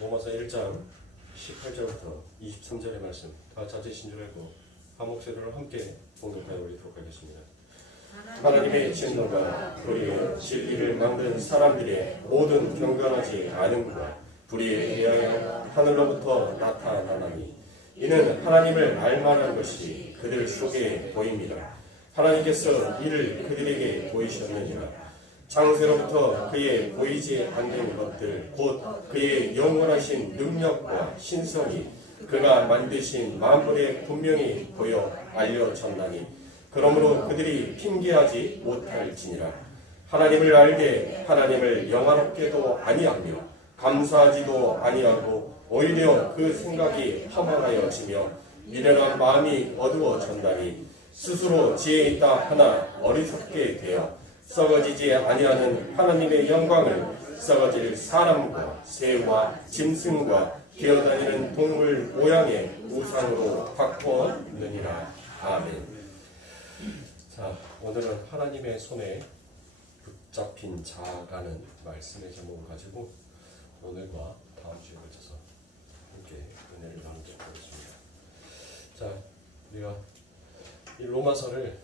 로마서 1장 18절부터 23절의 말씀 다 찾으신 줄 알고 한 목소리로 함께 봉독하여 올리도록 하겠습니다. 하나님의 진노가 불의의 진리를 만든 사람들의 모든 경건하지 않음과 불의에 대하여 하늘로부터 나타나나니 이는 하나님을 알만한 것이 그들 속에 보입니다. 하나님께서 이를 그들에게 보이셨느니라. 창세로부터 그의 보이지 않는 것들 곧 그의 영원하신 능력과 신성이 그가 만드신 만물에 분명히 보여 알려졌나니 그러므로 그들이 핑계하지 못할지니라. 하나님을 알되 하나님을 영화롭게도 아니하며 감사하지도 아니하고 오히려 그 생각이 허망하여지며 미련한 마음이 어두워졌나니 스스로 지혜 있다 하나 어리석게 되어 썩어지지 아니하는 하나님의 영광을 썩어질 사람과 새와 짐승과 기어다니는 동물 모양의 우상으로 바꾸었느니라. 아멘. 자, 오늘은 하나님의 손에 붙잡힌 자라는 말씀의 제목을 가지고 오늘과 다음 주에 걸쳐서 함께 은혜를 나누도록 하겠습니다. 자, 우리가 이 로마서를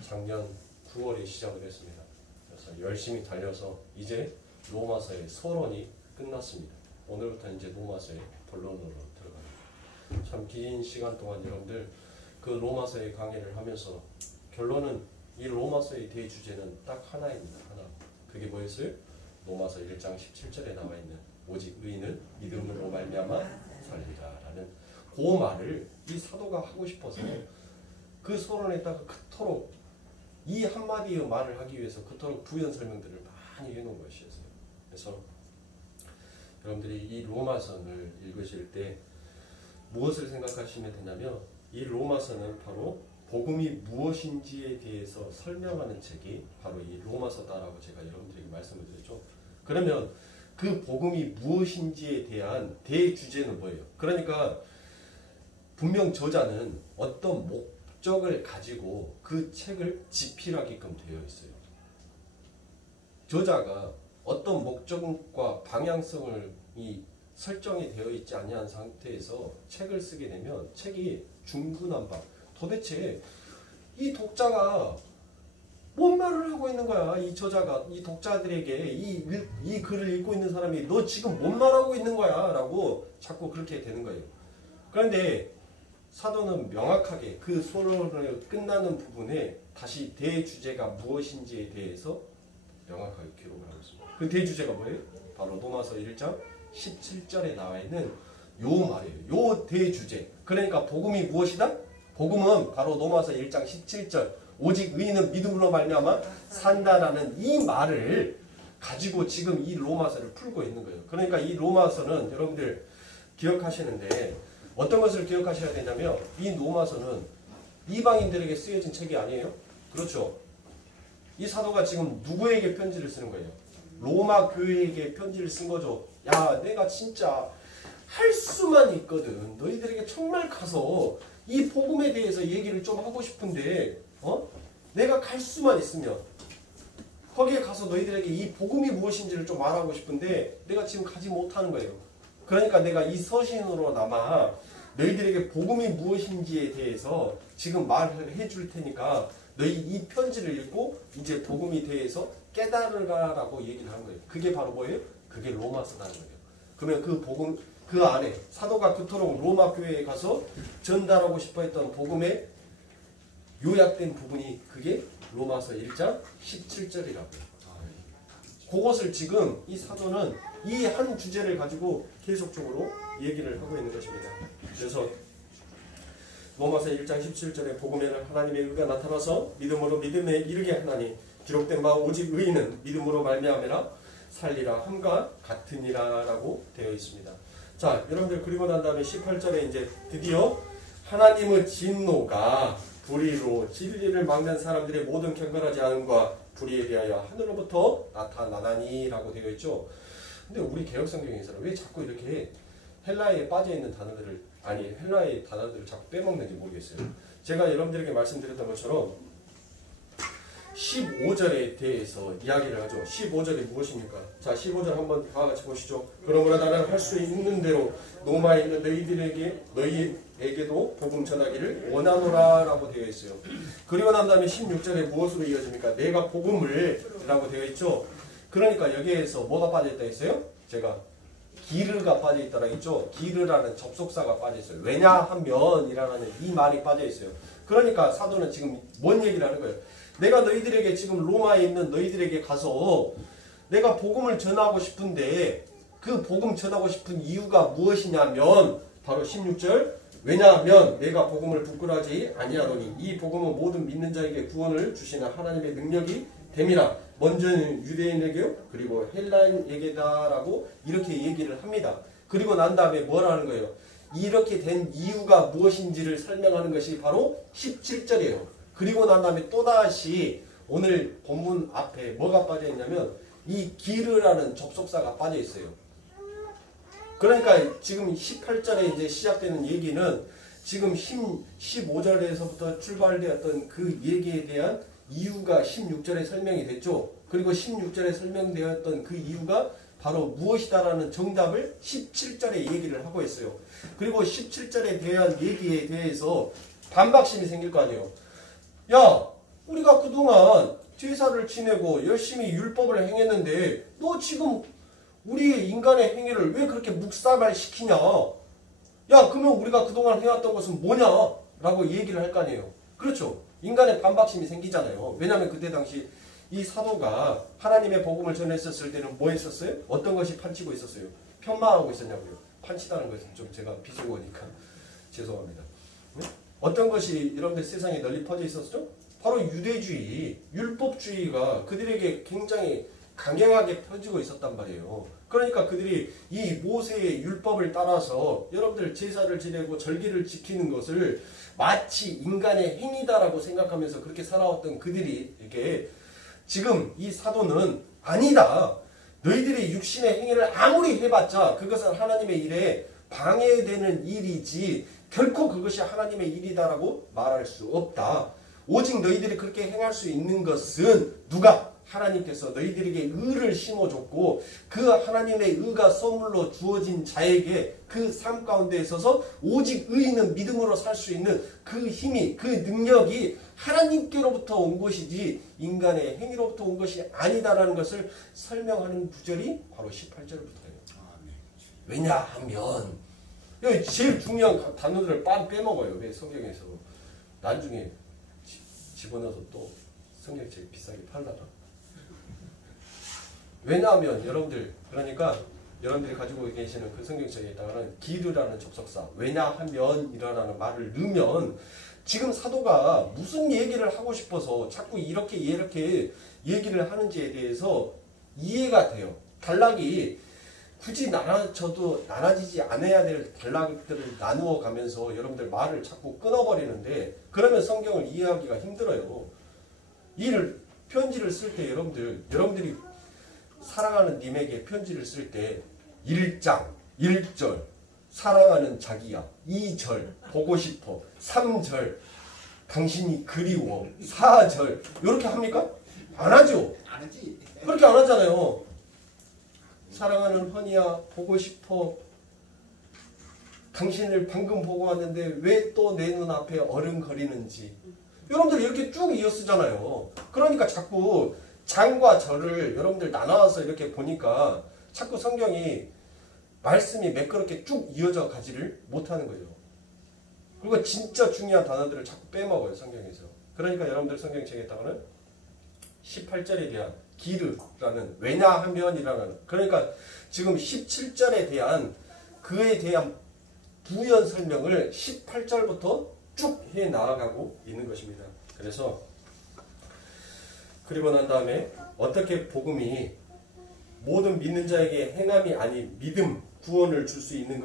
작년 9월에 시작을 했습니다. 그래서 열심히 달려서 이제 로마서의 서론이 끝났습니다. 오늘부터 이제 로마서의 본론으로 들어갑니다. 참 긴 시간 동안 여러분들 그 로마서의 강의를 하면서 결론은 이 로마서의 대주제는 딱 하나입니다. 하나. 그게 뭐였어요? 로마서 1장 17절에 나와 있는 오직 의인은 믿음으로 말미암아 살리라라는 그 말을 이 사도가 하고 싶어서 그 서론에다가 그토록 이 한마디의 말을 하기 위해서 그토록 부연 설명들을 많이 해놓은 것이었어요. 그래서 여러분들이 이 로마서를 읽으실 때 무엇을 생각하시면 되냐면 이 로마서는 바로 복음이 무엇인지에 대해서 설명하는 책이 바로 이 로마서다라고 제가 여러분들에게 말씀을 드렸죠. 그러면 그 복음이 무엇인지에 대한 대주제는 뭐예요? 그러니까 분명 저자는 어떤 목적을 가지고 그 책을 집필하게끔 되어 있어요. 저자가 어떤 목적과 방향성을 설정이 되어 있지 아니한 상태에서 책을 쓰게 되면 책이 중구난방. 도대체 이 독자가 뭔 말을 하고 있는 거야? 이 저자가 이 독자들에게 이 글을 읽고 있는 사람이 너 지금 뭔 말하고 있는 거야? 라고 자꾸 그렇게 되는 거예요. 그런데 사도는 명확하게 그 서론을 끝나는 부분에 다시 대주제가 무엇인지에 대해서 명확하게 기록을 하고 있습니다. 그 대주제가 뭐예요? 바로 로마서 1장 17절에 나와 있는 요 말이에요. 요 대주제. 그러니까 복음이 무엇이다? 복음은 바로 로마서 1장 17절 오직 의인은 믿음으로 말미암아 산다라는 이 말을 가지고 지금 이 로마서를 풀고 있는 거예요. 그러니까 이 로마서는 여러분들 기억하시는데 어떤 것을 기억하셔야 되냐면 이 로마서는 이방인들에게 쓰여진 책이 아니에요. 그렇죠. 이 사도가 지금 누구에게 편지를 쓰는 거예요? 로마 교회에게 편지를 쓴 거죠. 야, 내가 진짜 할 수만 있거든. 너희들에게 정말 가서 이 복음에 대해서 얘기를 좀 하고 싶은데 내가 갈 수만 있으면 거기에 가서 너희들에게 이 복음이 무엇인지를 좀 말하고 싶은데 내가 지금 가지 못하는 거예요. 그러니까 내가 이 서신으로나마 너희들에게 복음이 무엇인지에 대해서 지금 말을 해줄 테니까 너희 이 편지를 읽고 이제 복음에 대해서 깨달으라라고 얘기를 한 거예요. 그게 바로 뭐예요? 그게 로마서라는 거예요. 그러면 그 복음 그 안에 사도가 그토록 로마 교회에 가서 전달하고 싶어 했던 복음의 요약된 부분이 그게 로마서 1장 17절이라고요. 그것을 지금 이 사도는 이 한 주제를 가지고 계속적으로 얘기를 하고 있는 것입니다. 그래서 로마서 1장 17절에 복음에는 하나님의 의가 나타나서 믿음으로 믿음에 이르게 하나니 기록된 바 오직 의인은 믿음으로 말미암으라 살리라 함과 같으니라 라고 되어 있습니다. 자, 여러분들 그리고 난 다음에 18절에 이제 드디어 하나님의 진노가 불의로 진리를 막는 사람들의 모든 경건하지 않음과 불의에 대하여 하늘로부터 나타나나니 라고 되어 있죠. 근데 우리 개혁성경에서는 왜 자꾸 이렇게 헬라어에 빠져있는 단어들을 헬라어의 단어들을 자꾸 빼먹는지 모르겠어요. 제가 여러분들에게 말씀드렸던 것처럼 15절에 대해서 이야기를 하죠. 15절이 무엇입니까? 자, 15절 한번 다 같이 보시죠. 그러므로 나는 할 수 있는 대로 로마에 있는 너희에게도 복음 전하기를 원하노라 라고 되어 있어요. 그리고 난 다음에 16절에 무엇으로 이어집니까? 내가 복음을 라고 되어 있죠. 그러니까 여기에서 뭐가 빠져있다 했어요? 제가 기르가 빠져있다라 했죠. 기르라는 접속사가 빠져있어요. 왜냐하면이라는 이 말이 빠져있어요. 그러니까 사도는 지금 뭔 얘기를 하는 거예요? 내가 너희들에게 지금 로마에 있는 너희들에게 가서 내가 복음을 전하고 싶은데 그 복음 전하고 싶은 이유가 무엇이냐면 바로 16절 왜냐하면 내가 복음을 부끄러워하지 아니하노니 이 복음은 모든 믿는 자에게 구원을 주시는 하나님의 능력이 됨이라. 먼저는 유대인에게요 그리고 헬라인에게다라고 이렇게 얘기를 합니다. 그리고 난 다음에 뭐라 하는 거예요? 이렇게 된 이유가 무엇인지를 설명하는 것이 바로 17절이에요. 그리고 난 다음에 또다시 오늘 본문 앞에 뭐가 빠져있냐면 이 기르라는 접속사가 빠져있어요. 그러니까 지금 18절에 이제 시작되는 얘기는 지금 15절에서부터 출발되었던 그 얘기에 대한 이유가 16절에 설명이 됐죠. 그리고 16절에 설명되었던 그 이유가 바로 무엇이다라는 정답을 17절에 얘기를 하고 있어요. 그리고 17절에 대한 얘기에 대해서 반박심이 생길 거 아니에요. 야, 우리가 그동안 제사를 지내고 열심히 율법을 행했는데 너 지금 우리의 인간의 행위를 왜 그렇게 묵살시키냐? 야, 그러면 우리가 그동안 해왔던 것은 뭐냐? 라고 얘기를 할 거 아니에요. 그렇죠. 인간의 반박심이 생기잖아요. 왜냐하면 그때 당시 이 사도가 하나님의 복음을 전했었을 때는 뭐 했었어요? 어떤 것이 판치고 있었어요? 편마하고 있었냐고요. 판치다는 것은 좀 제가 비속어니까 죄송합니다. 네? 어떤 것이 여러분들 세상에 널리 퍼져 있었죠? 바로 유대주의, 율법주의가 그들에게 굉장히 강경하게 펴지고 있었단 말이에요. 그러니까 그들이 이 모세의 율법을 따라서 여러분들 제사를 지내고 절기를 지키는 것을 마치 인간의 행위다라고 생각하면서 그렇게 살아왔던 그들이 이게 지금 이 사도는 아니다. 너희들이 육신의 행위를 아무리 해봤자 그것은 하나님의 일에 방해되는 일이지 결코 그것이 하나님의 일이다라고 말할 수 없다. 오직 너희들이 그렇게 행할 수 있는 것은 누가? 하나님께서 너희들에게 의를 심어줬고 그 하나님의 의가 선물로 주어진 자에게 그 삶 가운데 있어서 오직 의인은 믿음으로 살 수 있는 그 힘이 그 능력이 하나님께로부터 온 것이지 인간의 행위로부터 온 것이 아니다라는 것을 설명하는 구절이 바로 18절부터예요. 왜냐하면 여기 제일 중요한 단어들을 빼먹어요. 왜 성경에서 나중에 집어넣어서 또 성경이 제일 비싸게 팔다가 왜냐하면 여러분들 그러니까 여러분들이 가지고 계시는 그 성경책에다가는 기르라는 접속사 왜냐하면이라는 말을 넣으면 지금 사도가 무슨 얘기를 하고 싶어서 자꾸 이렇게 얘기를 하는지에 대해서 이해가 돼요. 단락이 굳이 나눠지지 않아야 될 단락들을 나누어 가면서 여러분들 말을 자꾸 끊어버리는데 그러면 성경을 이해하기가 힘들어요. 편지를 쓸 때 여러분들이 사랑하는 님에게 편지를 쓸 때 1장, 1절 사랑하는 자기야 2절 보고 싶어 3절 당신이 그리워 4절 이렇게 합니까? 안 하죠. 안 하지. 그렇게 안 하잖아요. 사랑하는 허니야 보고 싶어 당신을 방금 보고 왔는데 왜 또 내 눈앞에 어른거리는지 여러분들 이렇게 쭉 이어 쓰잖아요. 그러니까 자꾸 장과 절을 여러분들 나눠서 이렇게 보니까 자꾸 성경이 말씀이 매끄럽게 쭉 이어져 가지를 못하는 거죠. 그리고 진짜 중요한 단어들을 자꾸 빼먹어요. 성경에서. 그러니까 여러분들 성경책에다가는 18절에 대한 기르라는 왜냐하면이라는 그러니까 지금 17절에 대한 그에 대한 부연 설명을 18절부터 쭉 해 나아가고 있는 것입니다. 그래서 그리고 난 다음에 어떻게 복음이 모든 믿는 자에게 행함이 아닌 믿음, 구원을 줄 수 있는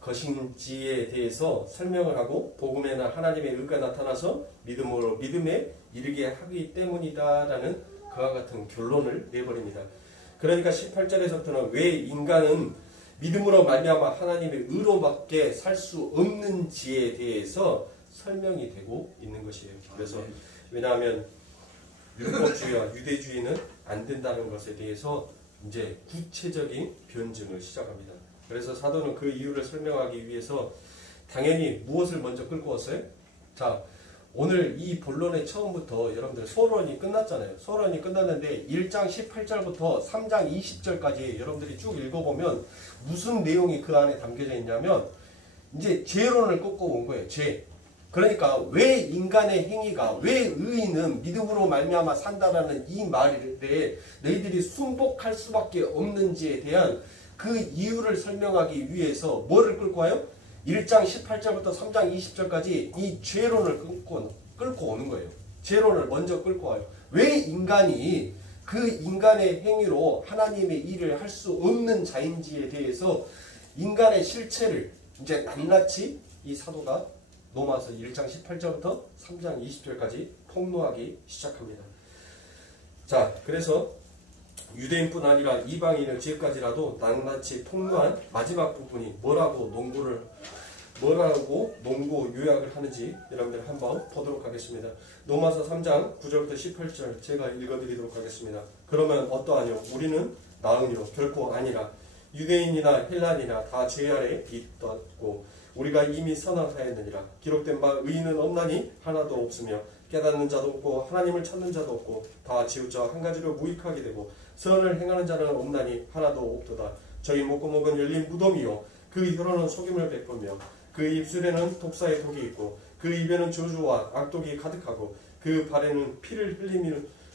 것인지에 대해서 설명을 하고 복음에는 하나님의 의가 나타나서 믿음으로 믿음에 이르게 하기 때문이다라는 그와 같은 결론을 내버립니다. 그러니까 18절에서부터는 왜 인간은 믿음으로 말미암아 하나님의 의로밖에 살 수 없는지에 대해서 설명이 되고 있는 것이에요. 그래서 왜냐하면 율법주의와 유대주의는 안 된다는 것에 대해서 이제 구체적인 변증을 시작합니다. 그래서 사도는 그 이유를 설명하기 위해서 당연히 무엇을 먼저 끌고 왔어요? 자, 오늘 이 본론의 처음부터 여러분들 소론이 끝났잖아요. 소론이 끝났는데 1장 18절부터 3장 20절까지 여러분들이 쭉 읽어보면 무슨 내용이 그 안에 담겨져 있냐면 이제 죄론을 꺾고 온 거예요. 죄. 그러니까 왜 인간의 행위가, 왜 의인은 믿음으로 말미암아 산다라는 이 말에 너희들이 순복할 수밖에 없는지에 대한 그 이유를 설명하기 위해서 뭐를 끌고 와요? 1장 18절부터 3장 20절까지 이 죄론을 끌고 오는 거예요. 죄론을 먼저 끌고 와요. 왜 인간이 그 인간의 행위로 하나님의 일을 할 수 없는 자인지에 대해서 인간의 실체를 이제 낱낱이 이 사도가 로마서 1장 18절부터 3장 20절까지 폭로하기 시작합니다. 자, 그래서 유대인뿐 아니라 이방인을 지금까지라도 낱낱이 폭로한 마지막 부분이 뭐라고 농구 요약을 하는지 여러분들 한번 보도록 하겠습니다. 로마서 3장 9절부터 18절 제가 읽어드리도록 하겠습니다. 그러면 어떠하뇨? 우리는 나으뇨? 결코 아니라. 유대인이나 헬란이나 다 죄 아래 있었고 우리가 이미 선악하였느니라. 기록된 바 의인은 없나니 하나도 없으며 깨닫는 자도 없고 하나님을 찾는 자도 없고 다 지우자 한 가지로 무익하게 되고 선을 행하는 자는 없나니 하나도 없도다. 저희 목구멍은 열린 무덤이요 그 혀로는 속임을 베풀며 그 입술에는 독사의 독이 있고 그 입에는 저주와 악독이 가득하고 그 발에는 피를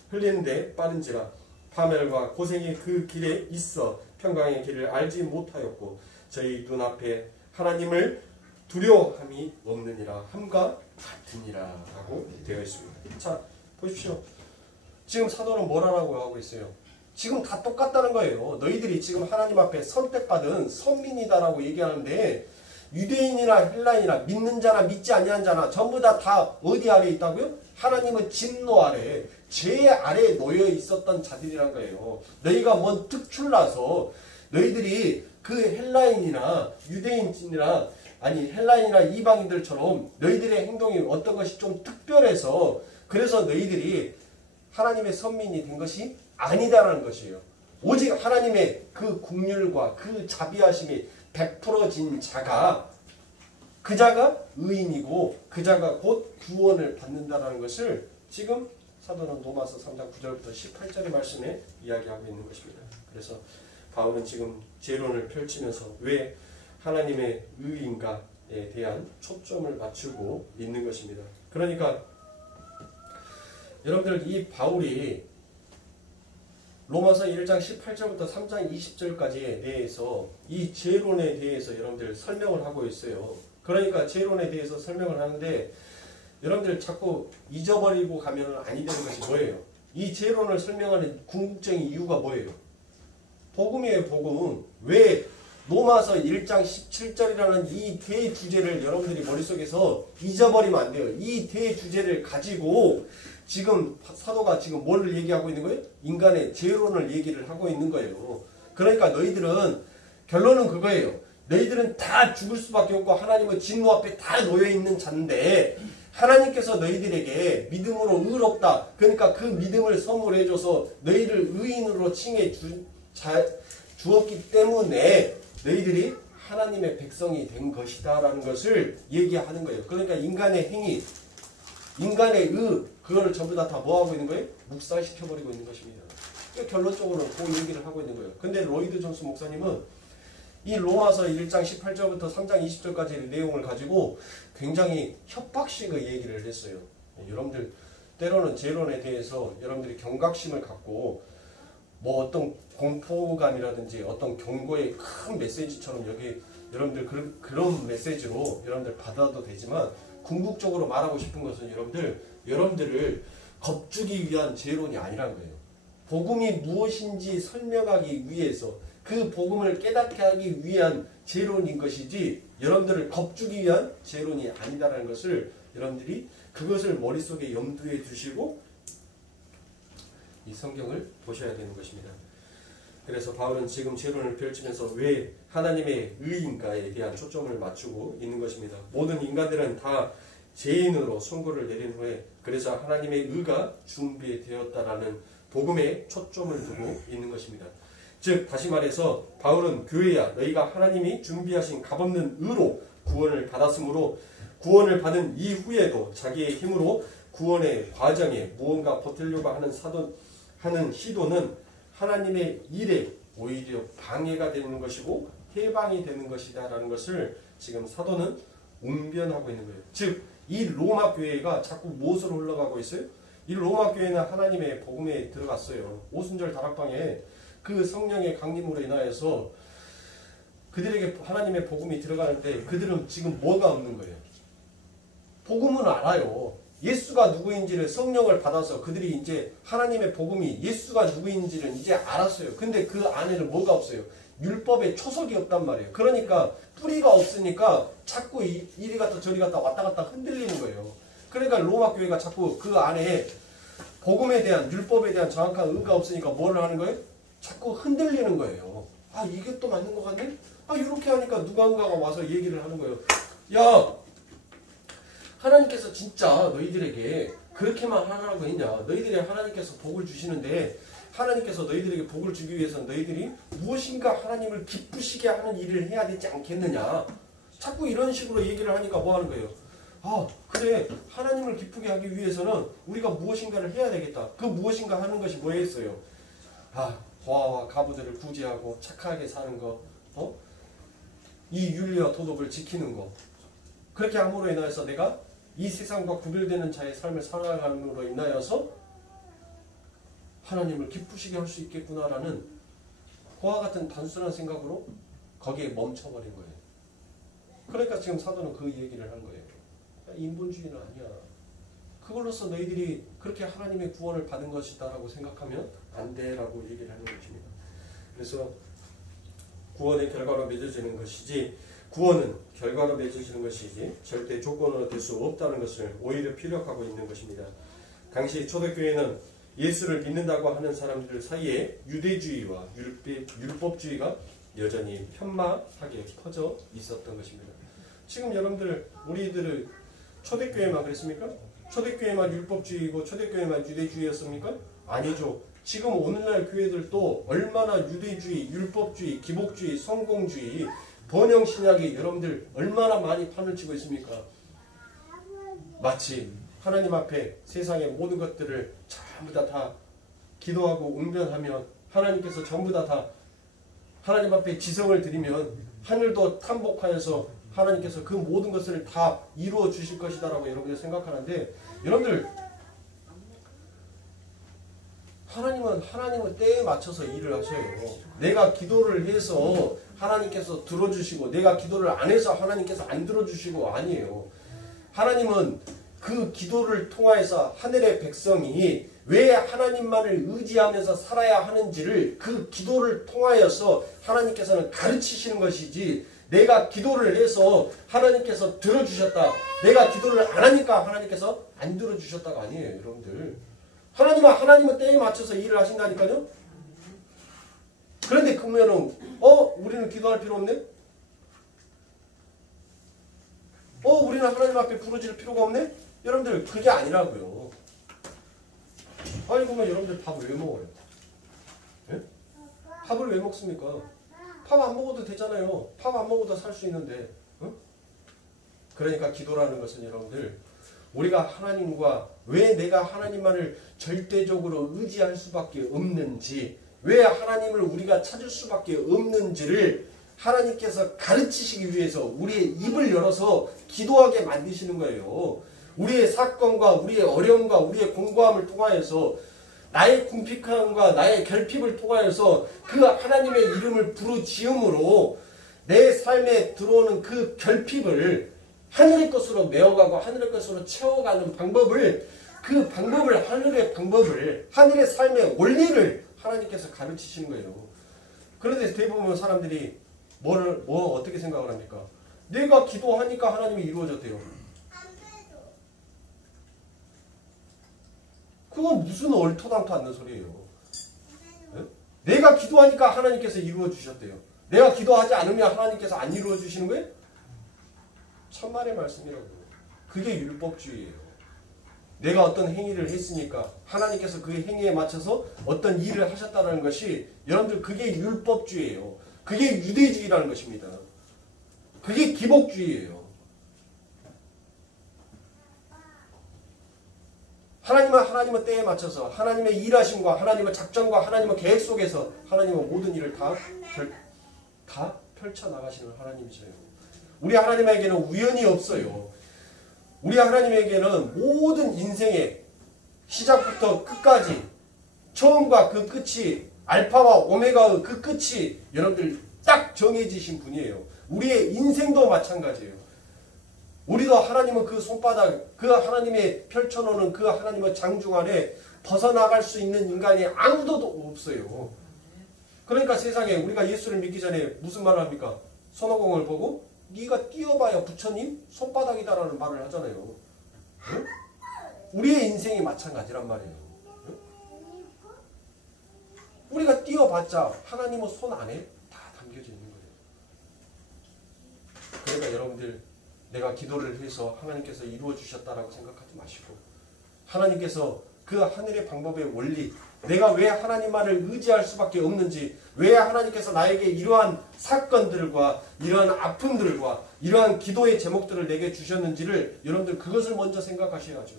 흘리는데 빠른지라. 파멸과 고생이 그 길에 있어 평강의 길을 알지 못하였고 저희 눈앞에 하나님을 두려워함이 없느니라. 함과 같으니라 하고 되어 있습니다. 자, 보십시오. 지금 사도는 뭐라고 하고 있어요? 지금 다 똑같다는 거예요. 너희들이 지금 하나님 앞에 선택받은 선민이다라고 얘기하는데 유대인이나 헬라인이나 믿는 자나 믿지 아니한 자나 전부 다 어디 아래 있다고요? 하나님의 진노 아래, 죄 아래 놓여 있었던 자들이란 거예요. 너희가 뭔 특출나서 너희들이 그 헬라인이나 유대인이나 헬라인이나 이방인들처럼 너희들의 행동이 어떤 것이 좀 특별해서 그래서 너희들이 하나님의 선민이 된 것이 아니다라는 것이에요. 오직 하나님의 그 긍휼과 그 자비하심이 베풀어진 자가 그 자가 의인이고 그 자가 곧 구원을 받는다라는 것을 지금 사도는 로마서 3장 9절부터 18절의 말씀에 이야기하고 있는 것입니다. 그래서 바울은 지금 재론을 펼치면서 왜 하나님의 의인가에 대한 초점을 맞추고 있는 것입니다. 그러니까 여러분들 이 바울이 로마서 1장 18절부터 3장 20절까지에 대해서 이 재론에 대해서 여러분들 설명을 하고 있어요. 그러니까 재론에 대해서 설명을 하는데 여러분들 자꾸 잊어버리고 가면 아니 되는 것이 뭐예요? 이 재론을 설명하는 궁극적인 이유가 뭐예요? 복음이에요. 복음. 왜 로마서 1장 17절이라는 이 대주제를 여러분들이 머릿속에서 잊어버리면 안 돼요. 이 대주제를 가지고 지금 사도가 지금 뭘 얘기하고 있는 거예요? 인간의 죄론을 얘기를 하고 있는 거예요. 그러니까 너희들은 결론은 그거예요. 너희들은 다 죽을 수밖에 없고 하나님의 진노 앞에 다 놓여있는 자인데 하나님께서 너희들에게 믿음으로 의롭다. 그러니까 그 믿음을 선물해줘서 너희를 의인으로 칭해 주었기 때문에 너희들이 하나님의 백성이 된 것이다 라는 것을 얘기하는 거예요. 그러니까 인간의 행위, 인간의 그거를 전부 다 뭐하고 있는 거예요? 묵살시켜버리고 있는 것입니다. 결론적으로 그 얘기를 하고 있는 거예요. 근데 로이드 존스 목사님은 이 로마서 1장 18절부터 3장 20절까지의 내용을 가지고 굉장히 협박식의 얘기를 했어요. 여러분들 때로는 재론에 대해서 여러분들이 경각심을 갖고 뭐 어떤 공포감이라든지 어떤 경고의 큰 메시지처럼 여기 여러분들 그런 메시지로 여러분들 받아도 되지만 궁극적으로 말하고 싶은 것은 여러분들을 겁주기 위한 재론이 아니라는 거예요. 복음이 무엇인지 설명하기 위해서 그 복음을 깨닫게 하기 위한 재론인 것이지 여러분들을 겁주기 위한 재론이 아니다라는 것을 여러분들이 그것을 머릿속에 염두에 두시고 이 성경을 보셔야 되는 것입니다. 그래서 바울은 지금 재론을 펼치면서 왜 하나님의 의인가에 대한 초점을 맞추고 있는 것입니다. 모든 인간들은 다 죄인으로 선고를 내린 후에 그래서 하나님의 의가 준비되었다라는 복음에 초점을 두고 있는 것입니다. 즉 다시 말해서 바울은 교회야 너희가 하나님이 준비하신 값없는 의로 구원을 받았으므로 구원을 받은 이후에도 자기의 힘으로 구원의 과정에 무언가 보태려고 하는 시도는 하나님의 일에 오히려 방해가 되는 것이고 해방이 되는 것이다라는 것을 지금 사도는 웅변하고 있는 거예요. 즉 이 로마 교회가 자꾸 무엇으로 흘러가고 있어요? 이 로마 교회는 하나님의 복음에 들어갔어요. 오순절 다락방에 그 성령의 강림으로 인하여서 그들에게 하나님의 복음이 들어가는데 그들은 지금 뭐가 없는 거예요? 복음은 알아요. 예수가 누구인지를 성령을 받아서 그들이 이제 하나님의 복음이 예수가 누구인지를 이제 알았어요. 근데 그 안에는 뭐가 없어요? 율법의 초석이 없단 말이에요. 그러니까 뿌리가 없으니까 자꾸 이리 갔다 저리 갔다 왔다 갔다 흔들리는 거예요. 그러니까 로마 교회가 자꾸 그 안에 복음에 대한 율법에 대한 정확한 의가 없으니까 뭐를 하는 거예요? 자꾸 흔들리는 거예요. 아 이게 또 맞는 것 같네? 아 이렇게 하니까 누군가가 와서 얘기를 하는 거예요. 야 하나님께서 진짜 너희들에게 그렇게만 하라고 했냐? 너희들이 하나님께서 복을 주시는데 하나님께서 너희들에게 복을 주기 위해서는 너희들이 무엇인가 하나님을 기쁘시게 하는 일을 해야 되지 않겠느냐? 자꾸 이런 식으로 얘기를 하니까 뭐 하는 거예요? 아 그래 하나님을 기쁘게 하기 위해서는 우리가 무엇인가를 해야 되겠다. 그 무엇인가 하는 것이 뭐였어요? 아 고아와 가부들을 구제하고 착하게 사는 거, 이 윤리와 도덕을 지키는 거. 그렇게 함으로 인하여서 내가 이 세상과 구별되는 자의 삶을 살아감으로 인하여서 하나님을 기쁘시게 할 수 있겠구나라는 그와 같은 단순한 생각으로 거기에 멈춰버린 거예요. 그러니까 지금 사도는 그 얘기를 한 거예요. 인본주의는 아니야. 그걸로서 너희들이 그렇게 하나님의 구원을 받은 것이다라고 생각하면 안 돼라고 얘기를 하는 것입니다. 그래서 구원의 결과로 맺어지는 것이지 구원은 결과로 맺어지는 것이지 절대 조건으로 될 수 없다는 것을 오히려 피력하고 있는 것입니다. 당시 초대교회는 예수를 믿는다고 하는 사람들 사이에 유대주의와 율법주의가 여전히 편마하게 퍼져 있었던 것입니다. 지금 여러분들 우리들은 초대교회만 그랬습니까? 초대교회만 율법주의고 초대교회만 유대주의였습니까? 아니죠. 지금 오늘날 교회들도 얼마나 유대주의, 율법주의, 기복주의, 성공주의, 번영신약이 여러분들 얼마나 많이 판을 치고 있습니까? 마치 하나님 앞에 세상의 모든 것들을 전부 다 기도하고 응변하면 하나님께서 전부 다 하나님 앞에 지성을 드리면 하늘도 탐복하여서 하나님께서 그 모든 것을 다 이루어 주실 것이다라고 여러분들 생각하는데 여러분들 하나님은 때에 맞춰서 일을 하셔요. 내가 기도를 해서 하나님께서 들어주시고 내가 기도를 안 해서 하나님께서 안 들어주시고 아니에요. 하나님은 그 기도를 통하여서 하늘의 백성이 왜 하나님만을 의지하면서 살아야 하는지를 그 기도를 통하여서 하나님께서는 가르치시는 것이지 내가 기도를 해서 하나님께서 들어주셨다. 내가 기도를 안 하니까 하나님께서 안 들어주셨다가 아니에요. 여러분들. 하나님은 때에 맞춰서 일을 하신다니까요. 그런데 그러면은 우리는 기도할 필요 없네? 우리는 하나님 앞에 부르질 필요가 없네? 여러분들 그게 아니라고요. 아니 그러면 여러분들 밥을 왜 먹어요? 예? 밥을 왜 먹습니까? 밥 안 먹어도 되잖아요. 밥 안 먹어도 살 수 있는데. 그러니까 기도라는 것은 여러분들 우리가 하나님과 왜 내가 하나님만을 절대적으로 의지할 수밖에 없는지 왜 하나님을 우리가 찾을 수밖에 없는지를 하나님께서 가르치시기 위해서 우리의 입을 열어서 기도하게 만드시는 거예요. 우리의 사건과 우리의 어려움과 우리의 공고함을 통하여서 나의 궁핍함과 나의 결핍을 통하여서 그 하나님의 이름을 부르지음으로 내 삶에 들어오는 그 결핍을 하늘의 것으로 메어가고 하늘의 것으로 채워가는 방법을 하늘의 삶의 원리를 하나님께서 가르치시는 거예요. 그런데 대부분 사람들이 어떻게 생각을 합니까? 내가 기도하니까 하나님이 이루어졌대요. 그건 무슨 얼토당토 않는 소리예요. 네? 내가 기도하니까 하나님께서 이루어 주셨대요. 내가 기도하지 않으면 하나님께서 안 이루어 주시는 거예요? 천만의 말씀이라고. 그게 율법주의예요. 내가 어떤 행위를 했으니까 하나님께서 그 행위에 맞춰서 어떤 일을 하셨다는 것이 여러분들 그게 율법주의예요. 그게 유대주의라는 것입니다. 그게 기복주의예요. 하나님은 때에 맞춰서 하나님의 일하심과 하나님의 작전과 하나님의 계획 속에서 하나님은 모든 일을 다 펼쳐나가시는 하나님이세요. 우리 하나님에게는 우연이 없어요. 우리 하나님에게는 모든 인생의 시작부터 끝까지 처음과 그 끝이 알파와 오메가의 그 끝이 여러분들 딱 정해지신 분이에요. 우리의 인생도 마찬가지예요. 우리도 하나님은 그 손바닥, 그 하나님의 펼쳐놓는 그 하나님의 장중 안에 벗어나갈 수 있는 인간이 아무도 없어요. 그러니까 세상에 우리가 예수를 믿기 전에 무슨 말을 합니까? 손오공을 보고 네가 뛰어봐야 부처님 손바닥이다라는 말을 하잖아요. 응? 우리의 인생이 마찬가지란 말이에요. 응? 우리가 뛰어봤자 하나님의 손 안에 다 담겨져 있는 거예요. 그러니까 여러분들 내가 기도를 해서 하나님께서 이루어 주셨다라고 생각하지 마시고 하나님께서 그 하늘의 방법의 원리, 내가 왜 하나님 말을 의지할 수밖에 없는지, 왜 하나님께서 나에게 이러한 사건들과 이러한 아픔들과 이러한 기도의 제목들을 내게 주셨는지를 여러분들 그것을 먼저 생각하셔야죠.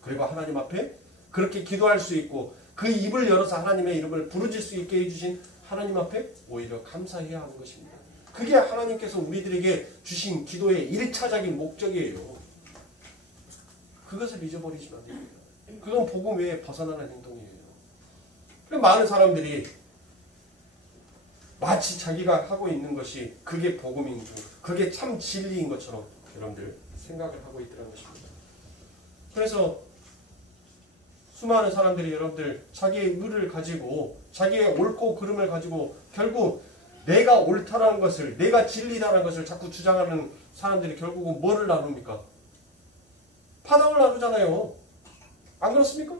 그리고 하나님 앞에 그렇게 기도할 수 있고 그 입을 열어서 하나님의 이름을 부르질 수 있게 해주신 하나님 앞에 오히려 감사해야 하는 것입니다. 그게 하나님께서 우리들에게 주신 기도의 1차적인 목적이에요. 그것을 잊어버리시면 안 됩니다. 그건 복음 외에 벗어나는 행동이에요. 많은 사람들이 마치 자기가 하고 있는 것이 그게 복음인 줄, 그게 참 진리인 것처럼 여러분들 생각을 하고 있더라는 것입니다. 그래서 수많은 사람들이 여러분들 자기의 의를 가지고 자기의 옳고 그름을 가지고 결국 내가 옳다라는 것을, 내가 진리다라는 것을 자꾸 주장하는 사람들이 결국은 뭐를 나눕니까? 파당을 나누잖아요. 안 그렇습니까?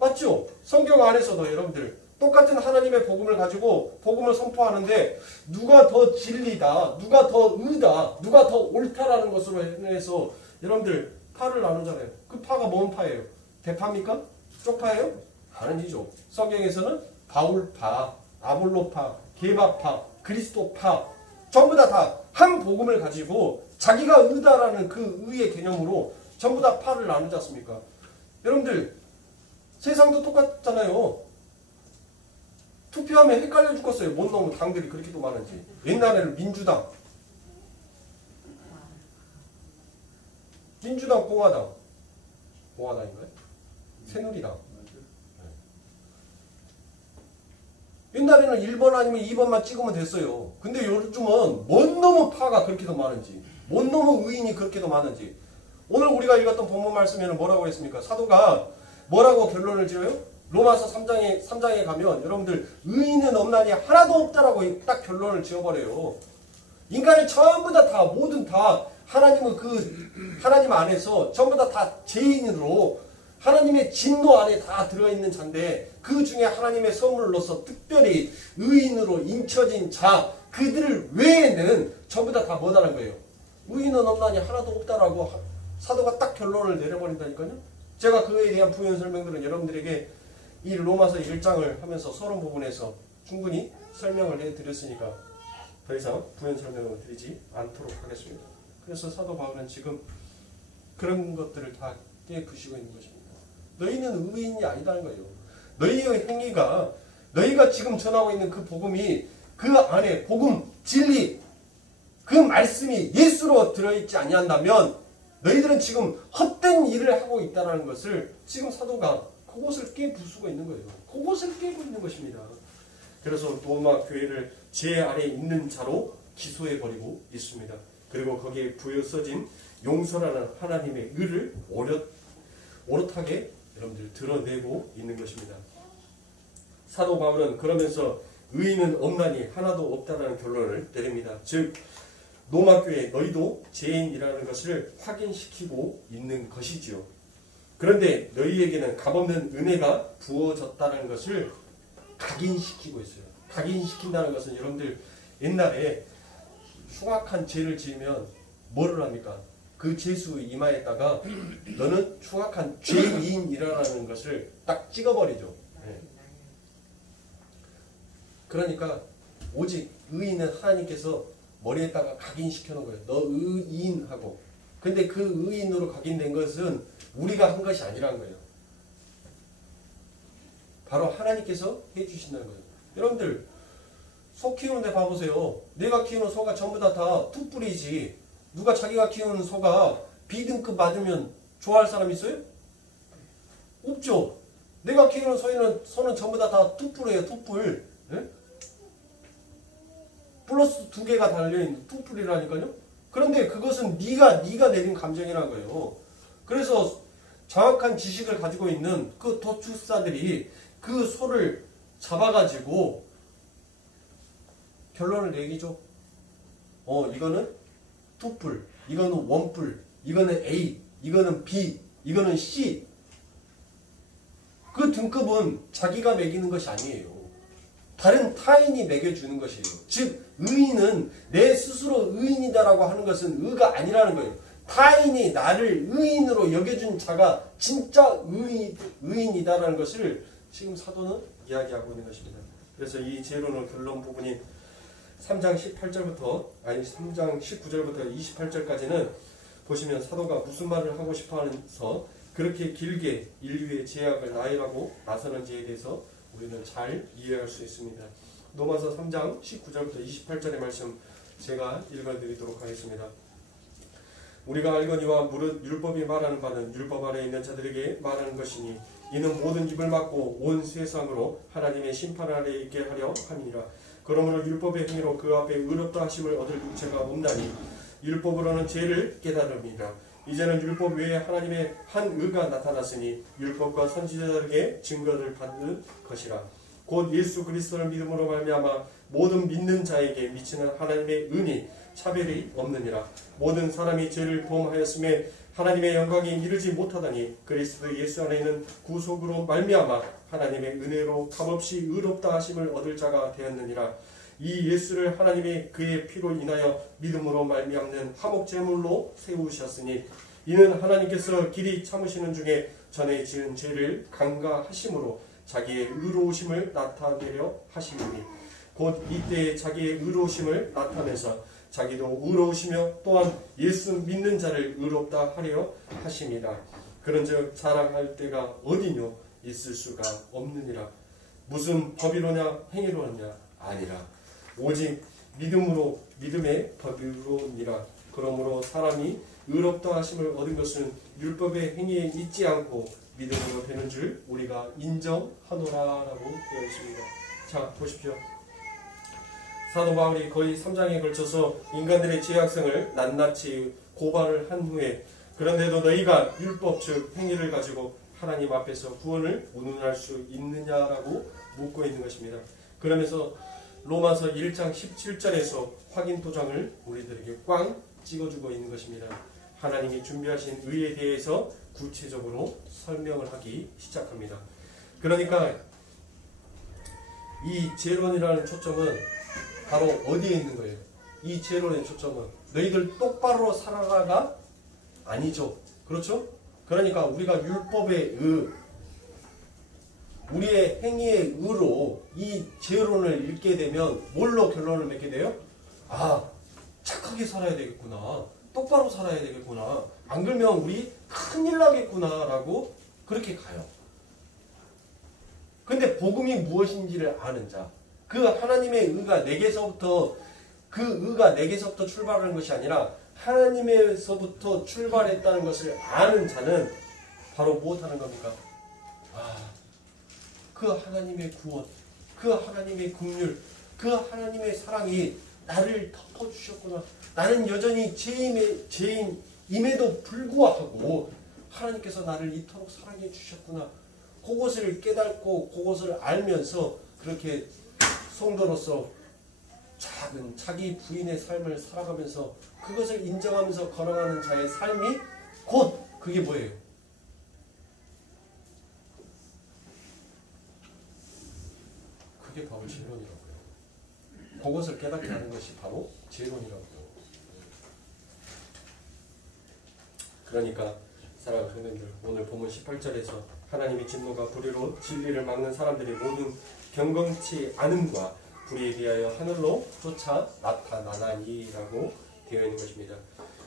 맞죠? 성경 안에서도 여러분들 똑같은 하나님의 복음을 가지고 복음을 선포하는데 누가 더 진리다, 누가 더 의다, 누가 더 옳다라는 것으로 해서 여러분들 파를 나누잖아요. 그 파가 뭔 파예요? 대파입니까? 쪽파예요? 아니죠. 성경에서는 바울파, 아볼로파, 게바파, 그리스도파 전부 다 한 복음을 가지고 자기가 의다라는 그 의의 개념으로 전부 다 파를 나누지 않습니까? 여러분들 세상도 똑같잖아요. 투표하면 헷갈려 죽겠어요. 뭔 놈의 당들이 그렇게도 많은지. 옛날에는 민주당, 공화당인가요? 새누리당. 옛날에는 1번 아니면 2번만 찍으면 됐어요. 근데 요즘은 뭔 놈의 파가 그렇게도 많은지, 뭔 놈의 의인이 그렇게도 많은지. 오늘 우리가 읽었던 본문 말씀에는 뭐라고 했습니까? 사도가 뭐라고 결론을 지어요? 로마서 3장에 가면 여러분들 의인은 없나니 하나도 없다라고 딱 결론을 지어버려요. 인간이 전부 다 모든 다 하나님의 하나님 안에서 전부 다 죄인으로 하나님의 진노 안에 다 들어있는 자인데 그 중에 하나님의 선물로서 특별히 의인으로 인쳐진 자 그들 외에는 전부 다 뭐다라는 거예요. 의인은 없나니 하나도 없다라고 사도가 딱 결론을 내려버린다니까요. 제가 그에 대한 부연 설명들은 여러분들에게 이 로마서 1장을 하면서 서론 부분에서 충분히 설명을 해드렸으니까 더 이상 부연 설명을 드리지 않도록 하겠습니다. 그래서 사도 바울은 지금 그런 것들을 다 깨부시고 있는 것입니다. 너희는 의인이 아니다는 거예요. 너희의 행위가 너희가 지금 전하고 있는 그 복음이 그 안에 복음, 진리, 그 말씀이 예수로 들어있지 아니한다면 너희들은 지금 헛된 일을 하고 있다는 것을 지금 사도가 그것을 깨부수고 있는 거예요. 그것을 깨고 있는 것입니다. 그래서 로마 교회를 죄 아래 있는 자로 기소해버리고 있습니다. 그리고 거기에 부여 써진 용서라는 하나님의 의를 오롯하게 여러분들 드러내고 있는 것입니다. 사도 바울은 그러면서 의인은 없나니 하나도 없다라는 결론을 내립니다. 즉 로마교회 너희도 죄인이라는 것을 확인시키고 있는 것이지요. 그런데 너희에게는 값없는 은혜가 부어졌다는 것을 각인시키고 있어요. 각인시킨다는 것은 여러분들 옛날에 흉악한 죄를 지으면 뭐를 합니까? 그 죄수 이마에다가 너는 추악한 죄인이라는 것을 딱 찍어버리죠. 네. 그러니까 오직 의인은 하나님께서 머리에다가 각인시켜 놓은 거예요. 너 의인하고. 근데 그 의인으로 각인된 것은 우리가 한 것이 아니라는 거예요. 바로 하나님께서 해주신다는 거예요. 여러분들 소 키우는데 봐보세요. 내가 키우는 소가 전부 다 툭불이지. 누가 자기가 키우는 소가 B등급 맞으면 좋아할 사람 있어요? 없죠. 내가 키우는 소는 전부 다 툭불이에요. 툭불. 네? 플러스 2개가 달려있는 툭불이라니까요. 그런데 그것은 네가 내린 감정이라는 거예요. 그래서 정확한 지식을 가지고 있는 그 도축사들이 그 소를 잡아가지고 결론을 내기죠. 이거는 투뿔, 이거는 원뿔, 이거는 A, 이거는 B, 이거는 C. 그 등급은 자기가 매기는 것이 아니에요. 다른 타인이 매겨주는 것이에요. 즉 의인은 내 스스로 의인이다라고 하는 것은 의가 아니라는 거예요. 타인이 나를 의인으로 여겨준 자가 진짜 의인이다라는 것을 지금 사도는 이야기하고 있는 것입니다. 그래서 이 제로는 결론 부분인 3장 18절부터 아니 3장 19절부터 28절까지는 보시면 사도가 무슨 말을 하고 싶어 하면서 그렇게 길게 인류의 죄악을 나열하고 나서는지에 대해서 우리는 잘 이해할 수 있습니다. 로마서 3장 19절부터 28절의 말씀 제가 읽어드리도록 하겠습니다. 우리가 알거니와 무릇 율법이 말하는 바는 율법 아래 있는 자들에게 말하는 것이니 이는 모든 입을 막고 온 세상으로 하나님의 심판 아래 있게 하려 함이니라. 그러므로 율법의 행위로 그 앞에 의롭다 하심을 얻을 육체가 없나니 율법으로는 죄를 깨달음이라. 이제는 율법 외에 하나님의 한 의가 나타났으니 율법과 선지자들에게 증거를 받는 것이라. 곧 예수 그리스도를 믿음으로 말미암아 모든 믿는 자에게 미치는 하나님의 은이 차별이 없느니라. 모든 사람이 죄를 범하였음에 하나님의 영광에 이르지 못하다니 그리스도 예수 안에 있는 구속으로 말미암아 하나님의 은혜로 값없이 의롭다 하심을 얻을 자가 되었느니라. 이 예수를 하나님의 그의 피로 인하여 믿음으로 말미암는 화목제물로 세우셨으니 이는 하나님께서 길이 참으시는 중에 전에 지은 죄를 간과하심으로 자기의 의로우심을 나타내려 하심이니 곧 이때에 자기의 의로우심을 나타내서 자기도 의로우시며 또한 예수 믿는 자를 의롭다 하려 하심이라. 그런즉 자랑할 때가 어디뇨 있을 수가 없느니라. 무슨 법이로냐 행위로냐 아니라 오직 믿음으로 믿음의 법이로니라. 그러므로 사람이 의롭다 하심을 얻은 것은 율법의 행위에 있지 않고 믿음으로 되는 줄 우리가 인정하노라라고 되어 있습니다. 자 보십시오. 사도 바울이 거의 3장에 걸쳐서 인간들의 죄악성을 낱낱이 고발을 한 후에 그런데도 너희가 율법 즉 행위를 가지고 하나님 앞에서 구원을 운운할 수 있느냐라고 묻고 있는 것입니다. 그러면서 로마서 1장 17절에서 확인 도장을 우리들에게 꽝 찍어주고 있는 것입니다. 하나님이 준비하신 의에 대해서 구체적으로 설명을 하기 시작합니다. 그러니까 이 제론이라는 초점은 바로 어디에 있는 거예요? 이 제론의 초점은 너희들 똑바로 살아가가 아니죠. 그렇죠? 그러니까 우리가 율법의 의, 우리의 행위의 의로 이 제론을 읽게 되면 뭘로 결론을 맺게 돼요? 아, 착하게 살아야 되겠구나. 똑바로 살아야 되겠구나. 안 그러면 우리 큰일 나겠구나 라고 그렇게 가요. 근데 복음이 무엇인지를 아는 자, 그 하나님의 의가 내게서부터 출발하는 것이 아니라 하나님에서부터 출발했다는 것을 아는 자는 바로 무엇하는 겁니까? 그 하나님의 구원, 그 하나님의 긍휼, 그 하나님의 사랑이 나를 덮어주셨구나. 나는 여전히 죄인임에도 불구하고 하나님께서 나를 이토록 사랑해 주셨구나. 그것을 깨닫고 그것을 알면서 그렇게 성도로서 작은 자기 부인의 삶을 살아가면서 그것을 인정하면서 걸어가는 자의 삶이 곧 그게 뭐예요? 그게 바로 제론이라고요. 그것을 깨닫게 하는 것이 바로 제론이라고요. 그러니까 사랑하는 성도님들, 오늘 본문 18절에서 하나님의 진노가 불의로 진리를 막는 사람들의 모든 경건치 않음과 불의에 대하여 하늘로 쫓아 나타나나니라고 되어 있는 것입니다.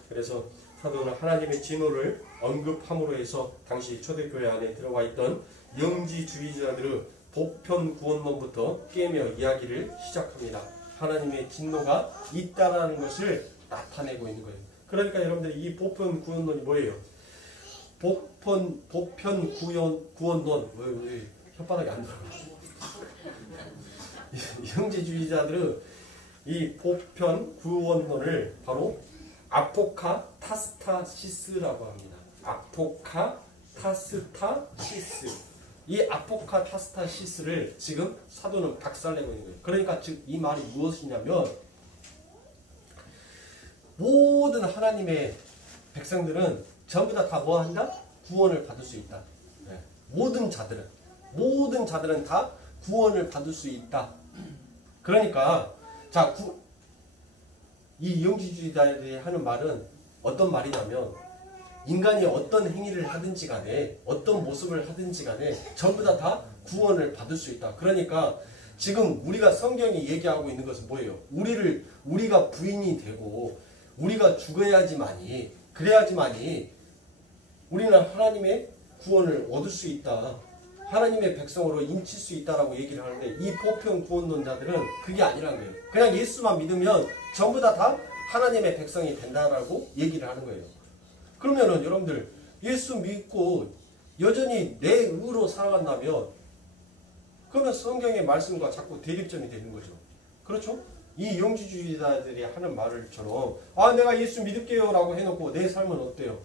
그래서 사도는 하나님의 진노를 언급함으로 해서 당시 초대교회 안에 들어와 있던 영지주의자들의 보편 구원론부터 깨며 이야기를 시작합니다. 하나님의 진노가 있다라는 것을 나타내고 있는 거예요. 그러니까 여러분들이 이 보편 구원론이 뭐예요? 보편 구원론. 왜 혓바닥이 안 들어가? 영지주의자들은 이 보편 구원론을 바로 아포카타스타시스라고 합니다. 아포카타스타시스. 이 아포카타스타시스를 지금 사도는 박살내고 있는 거예요. 그러니까 즉 이 말이 무엇이냐면 모든 하나님의 백성들은 전부 다 뭐 한다? 구원을 받을 수 있다. 네. 모든 자들은 다 구원을 받을 수 있다. 그러니까 자, 이 영지주의자들이 하는 말은 어떤 말이냐면 인간이 어떤 행위를 하든지 간에 어떤 모습을 하든지 간에 전부 다 구원을 받을 수 있다. 그러니까 지금 우리가 성경이 얘기하고 있는 것은 뭐예요? 우리가 부인이 되고 우리가 죽어야지만이 그래야지만이 우리는 하나님의 구원을 얻을 수 있다. 하나님의 백성으로 인칠 수 있다라고 얘기를 하는데 이 보편 구원론자들은 그게 아니라는 거예요. 그냥 예수만 믿으면 전부 다 하나님의 백성이 된다라고 얘기를 하는 거예요. 그러면은 여러분들 예수 믿고 여전히 내 의로 살아간다면 그러면 성경의 말씀과 자꾸 대립점이 되는 거죠. 그렇죠? 이 영지주의자들이 하는 말을처럼 내가 예수 믿을게요 라고 해놓고 내 삶은 어때요?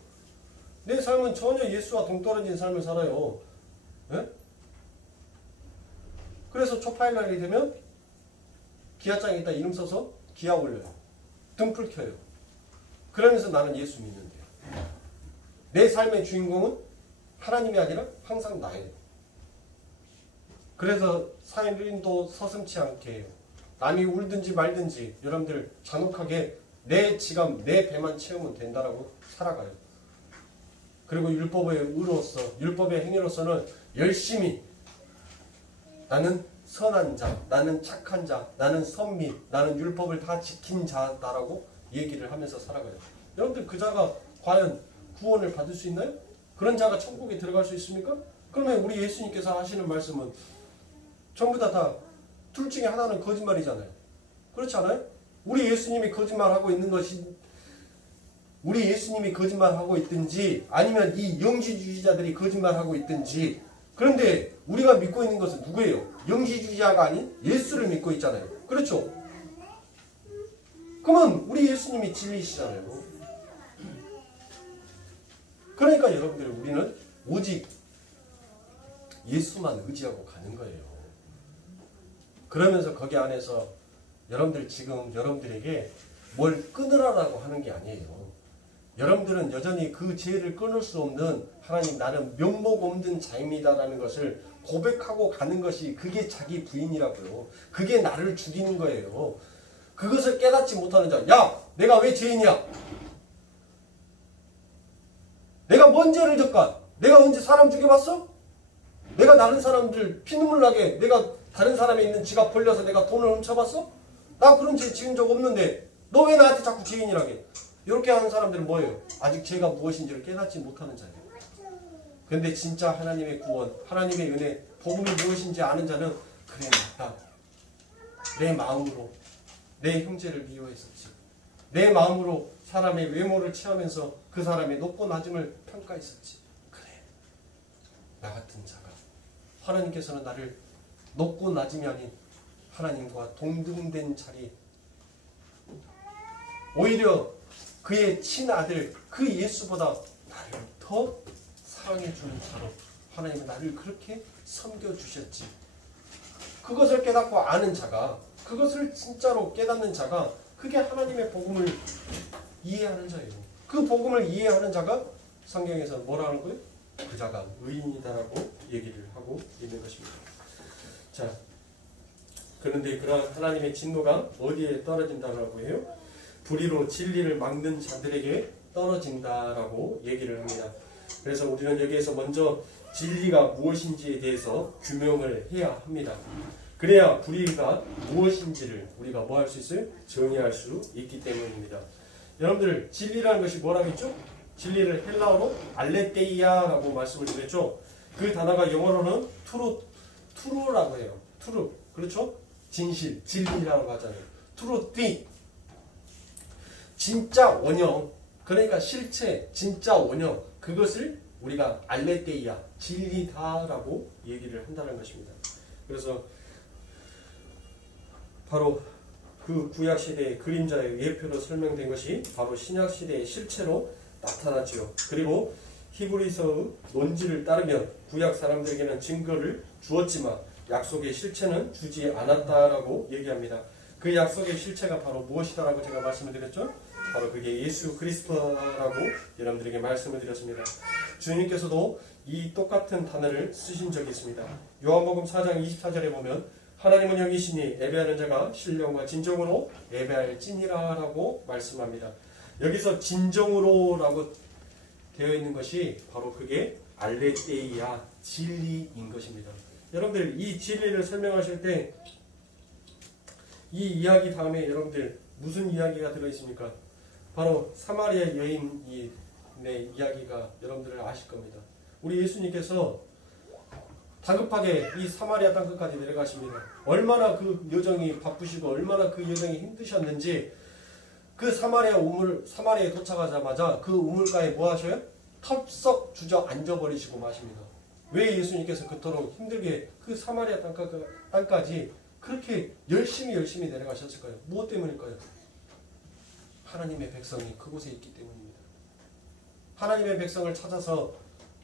내 삶은 전혀 예수와 동떨어진 삶을 살아요. 네? 그래서 초파일 날이 되면 기아장에다 이름 써서 기아 올려요. 등불 켜요. 그러면서 나는 예수 믿는데요. 내 삶의 주인공은 하나님이 아니라 항상 나예요. 그래서 사인도 서슴지 않게 해요. 남이 울든지 말든지 여러분들 잔혹하게 내 지갑, 내 배만 채우면 된다라고 살아가요. 그리고 율법의 의로서, 율법의 행위로서는 열심히 나는 선한 자, 나는 착한 자, 나는 선민, 나는 율법을 다 지킨 자다라고 얘기를 하면서 살아가요. 여러분들 그 자가 과연 구원을 받을 수 있나요? 그런 자가 천국에 들어갈 수 있습니까? 그러면 우리 예수님께서 하시는 말씀은 전부 다 둘 중에 하나는 거짓말이잖아요. 그렇지 않아요? 우리 예수님이 거짓말하고 있는 것이 우리 예수님이 거짓말하고 있든지 아니면 이 영지주의자들이 거짓말하고 있든지 그런데 우리가 믿고 있는 것은 누구예요? 영지주의자가 아닌 예수를 믿고 있잖아요. 그렇죠? 그러면 우리 예수님이 진리시잖아요. 그러니까 여러분들 우리는 오직 예수만 의지하고 가는 거예요. 그러면서 거기 안에서 여러분들 지금 여러분들에게 뭘 끊으라고 하는 게 아니에요. 여러분들은 여전히 그 죄를 끊을 수 없는 하나님 나는 면목 없는 자입니다라는 것을 고백하고 가는 것이 그게 자기 부인이라고요. 그게 나를 죽이는 거예요. 그것을 깨닫지 못하는 자. 야! 내가 왜 죄인이야? 내가 뭔 죄를 졌까? 내가 언제 사람 죽여봤어? 내가 다른 사람들 피눈물 나게 내가 다른 사람이 있는 지갑 벌려서 내가 돈을 훔쳐봤어? 나 그런 죄 지은 적 없는데 너 왜 나한테 자꾸 죄인이라게? 이렇게 하는 사람들은 뭐예요? 아직 죄가 무엇인지를 깨닫지 못하는 자예요. 근데 진짜 하나님의 구원, 하나님의 은혜, 복음이 무엇인지 아는 자는 그래 맞다. 내 마음으로 내 형제를 미워했었지. 내 마음으로 사람의 외모를 취하면서 그 사람의 높고 낮음을 평가했었지. 그래. 나 같은 자가 하나님께서는 나를 높고 낮음이 아닌 하나님과 동등된 자리 오히려 그의 친아들 그 예수보다 나를 더 사랑해주는 자로 하나님은 나를 그렇게 섬겨주셨지. 그것을 깨닫고 아는 자가 그것을 진짜로 깨닫는 자가 그게 하나님의 복음을 이해하는 자예요. 그 복음을 이해하는 자가 성경에서 뭐라 하는 거예요? 그 자가 의인이다라고 얘기를 하고 있는 것입니다. 자, 그런데 그러한 하나님의 진노가 어디에 떨어진다고 해요? 불의로 진리를 막는 자들에게 떨어진다라고 얘기를 합니다. 그래서 우리는 여기에서 먼저 진리가 무엇인지에 대해서 규명을 해야 합니다. 그래야 불의가 무엇인지를 우리가 뭐 할 수 있어요? 정의할 수 있기 때문입니다. 여러분들 진리라는 것이 뭐라고 했죠? 진리를 헬라어로 알레테이아라고 말씀을 드렸죠. 그 단어가 영어로는 truth라고 해요. truth. 그렇죠? 진실, 진리라고 하잖아요. truth. 진짜 원형. 그러니까 실체, 진짜 원형. 그것을 우리가 알레테이아, 진리다라고 얘기를 한다는 것입니다. 그래서 바로 그 구약시대의 그림자의 예표로 설명된 것이 바로 신약시대의 실체로 나타나지요. 그리고 히브리서의 논지를 따르면 구약 사람들에게는 증거를 주었지만 약속의 실체는 주지 않았다라고 얘기합니다. 그 약속의 실체가 바로 무엇이다라고 제가 말씀을 드렸죠? 바로 그게 예수 그리스도라고 여러분들에게 말씀을 드렸습니다. 주님께서도 이 똑같은 단어를 쓰신 적이 있습니다. 요한복음 4장 24절에 보면 하나님은 여기시니 예배하는 자가 신령과 진정으로 예배할지니라 라고 말씀합니다. 여기서 진정으로라고 되어 있는 것이 바로 그게 알레테이아, 진리인 것입니다. 여러분들 이 진리를 설명하실 때 이 이야기 다음에 여러분들 무슨 이야기가 들어있습니까? 바로 사마리아 여인의 이야기가 여러분들 아실 겁니다. 우리 예수님께서 다급하게 이 사마리아 땅끝까지 내려가십니다. 얼마나 그 여정이 바쁘시고 얼마나 그 여정이 힘드셨는지 그 사마리아에 도착하자마자 그 우물가에 뭐 하셔요? 털썩 주저앉아 버리시고 마십니다. 왜 예수님께서 그토록 힘들게 그 사마리아 땅까지 그렇게 열심히 내려가셨을까요? 무엇 때문일까요? 하나님의 백성이 그곳에 있기 때문입니다. 하나님의 백성을 찾아서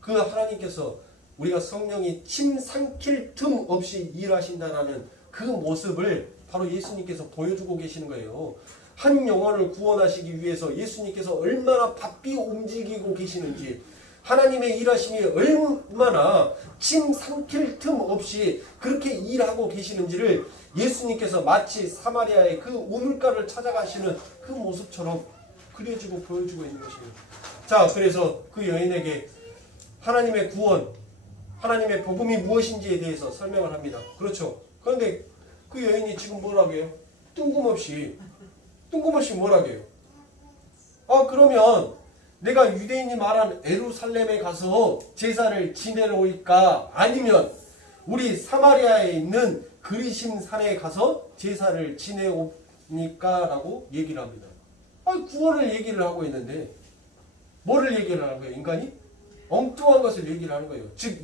그 하나님께서 우리가 성령이 침 삼킬 틈 없이 일하신다라는 그 모습을 바로 예수님께서 보여주고 계시는 거예요. 한 영혼을 구원하시기 위해서 예수님께서 얼마나 바삐 움직이고 계시는지, 하나님의 일하심이 얼마나 침 삼킬 틈 없이 그렇게 일하고 계시는지를 예수님께서 마치 사마리아의 그 우물가를 찾아가시는 그 모습처럼 그려지고 보여주고 있는 것입니다. 자, 그래서 그 여인에게 하나님의 구원, 하나님의 복음이 무엇인지에 대해서 설명을 합니다. 그렇죠? 그런데 그 여인이 지금 뭐라고 해요? 뜬금없이 뭐라고 해요? 그러면 내가 유대인이 말한 예루살렘에 가서 제사를 지내러 올까? 아니면 우리 사마리아에 있는 그리심 산에 가서 제사를 지내옵니까? 라고 얘기를 합니다. 구원을 얘기를 하고 있는데 뭐를 얘기를 하는 거예요? 인간이? 엉뚱한 것을 얘기를 하는 거예요. 즉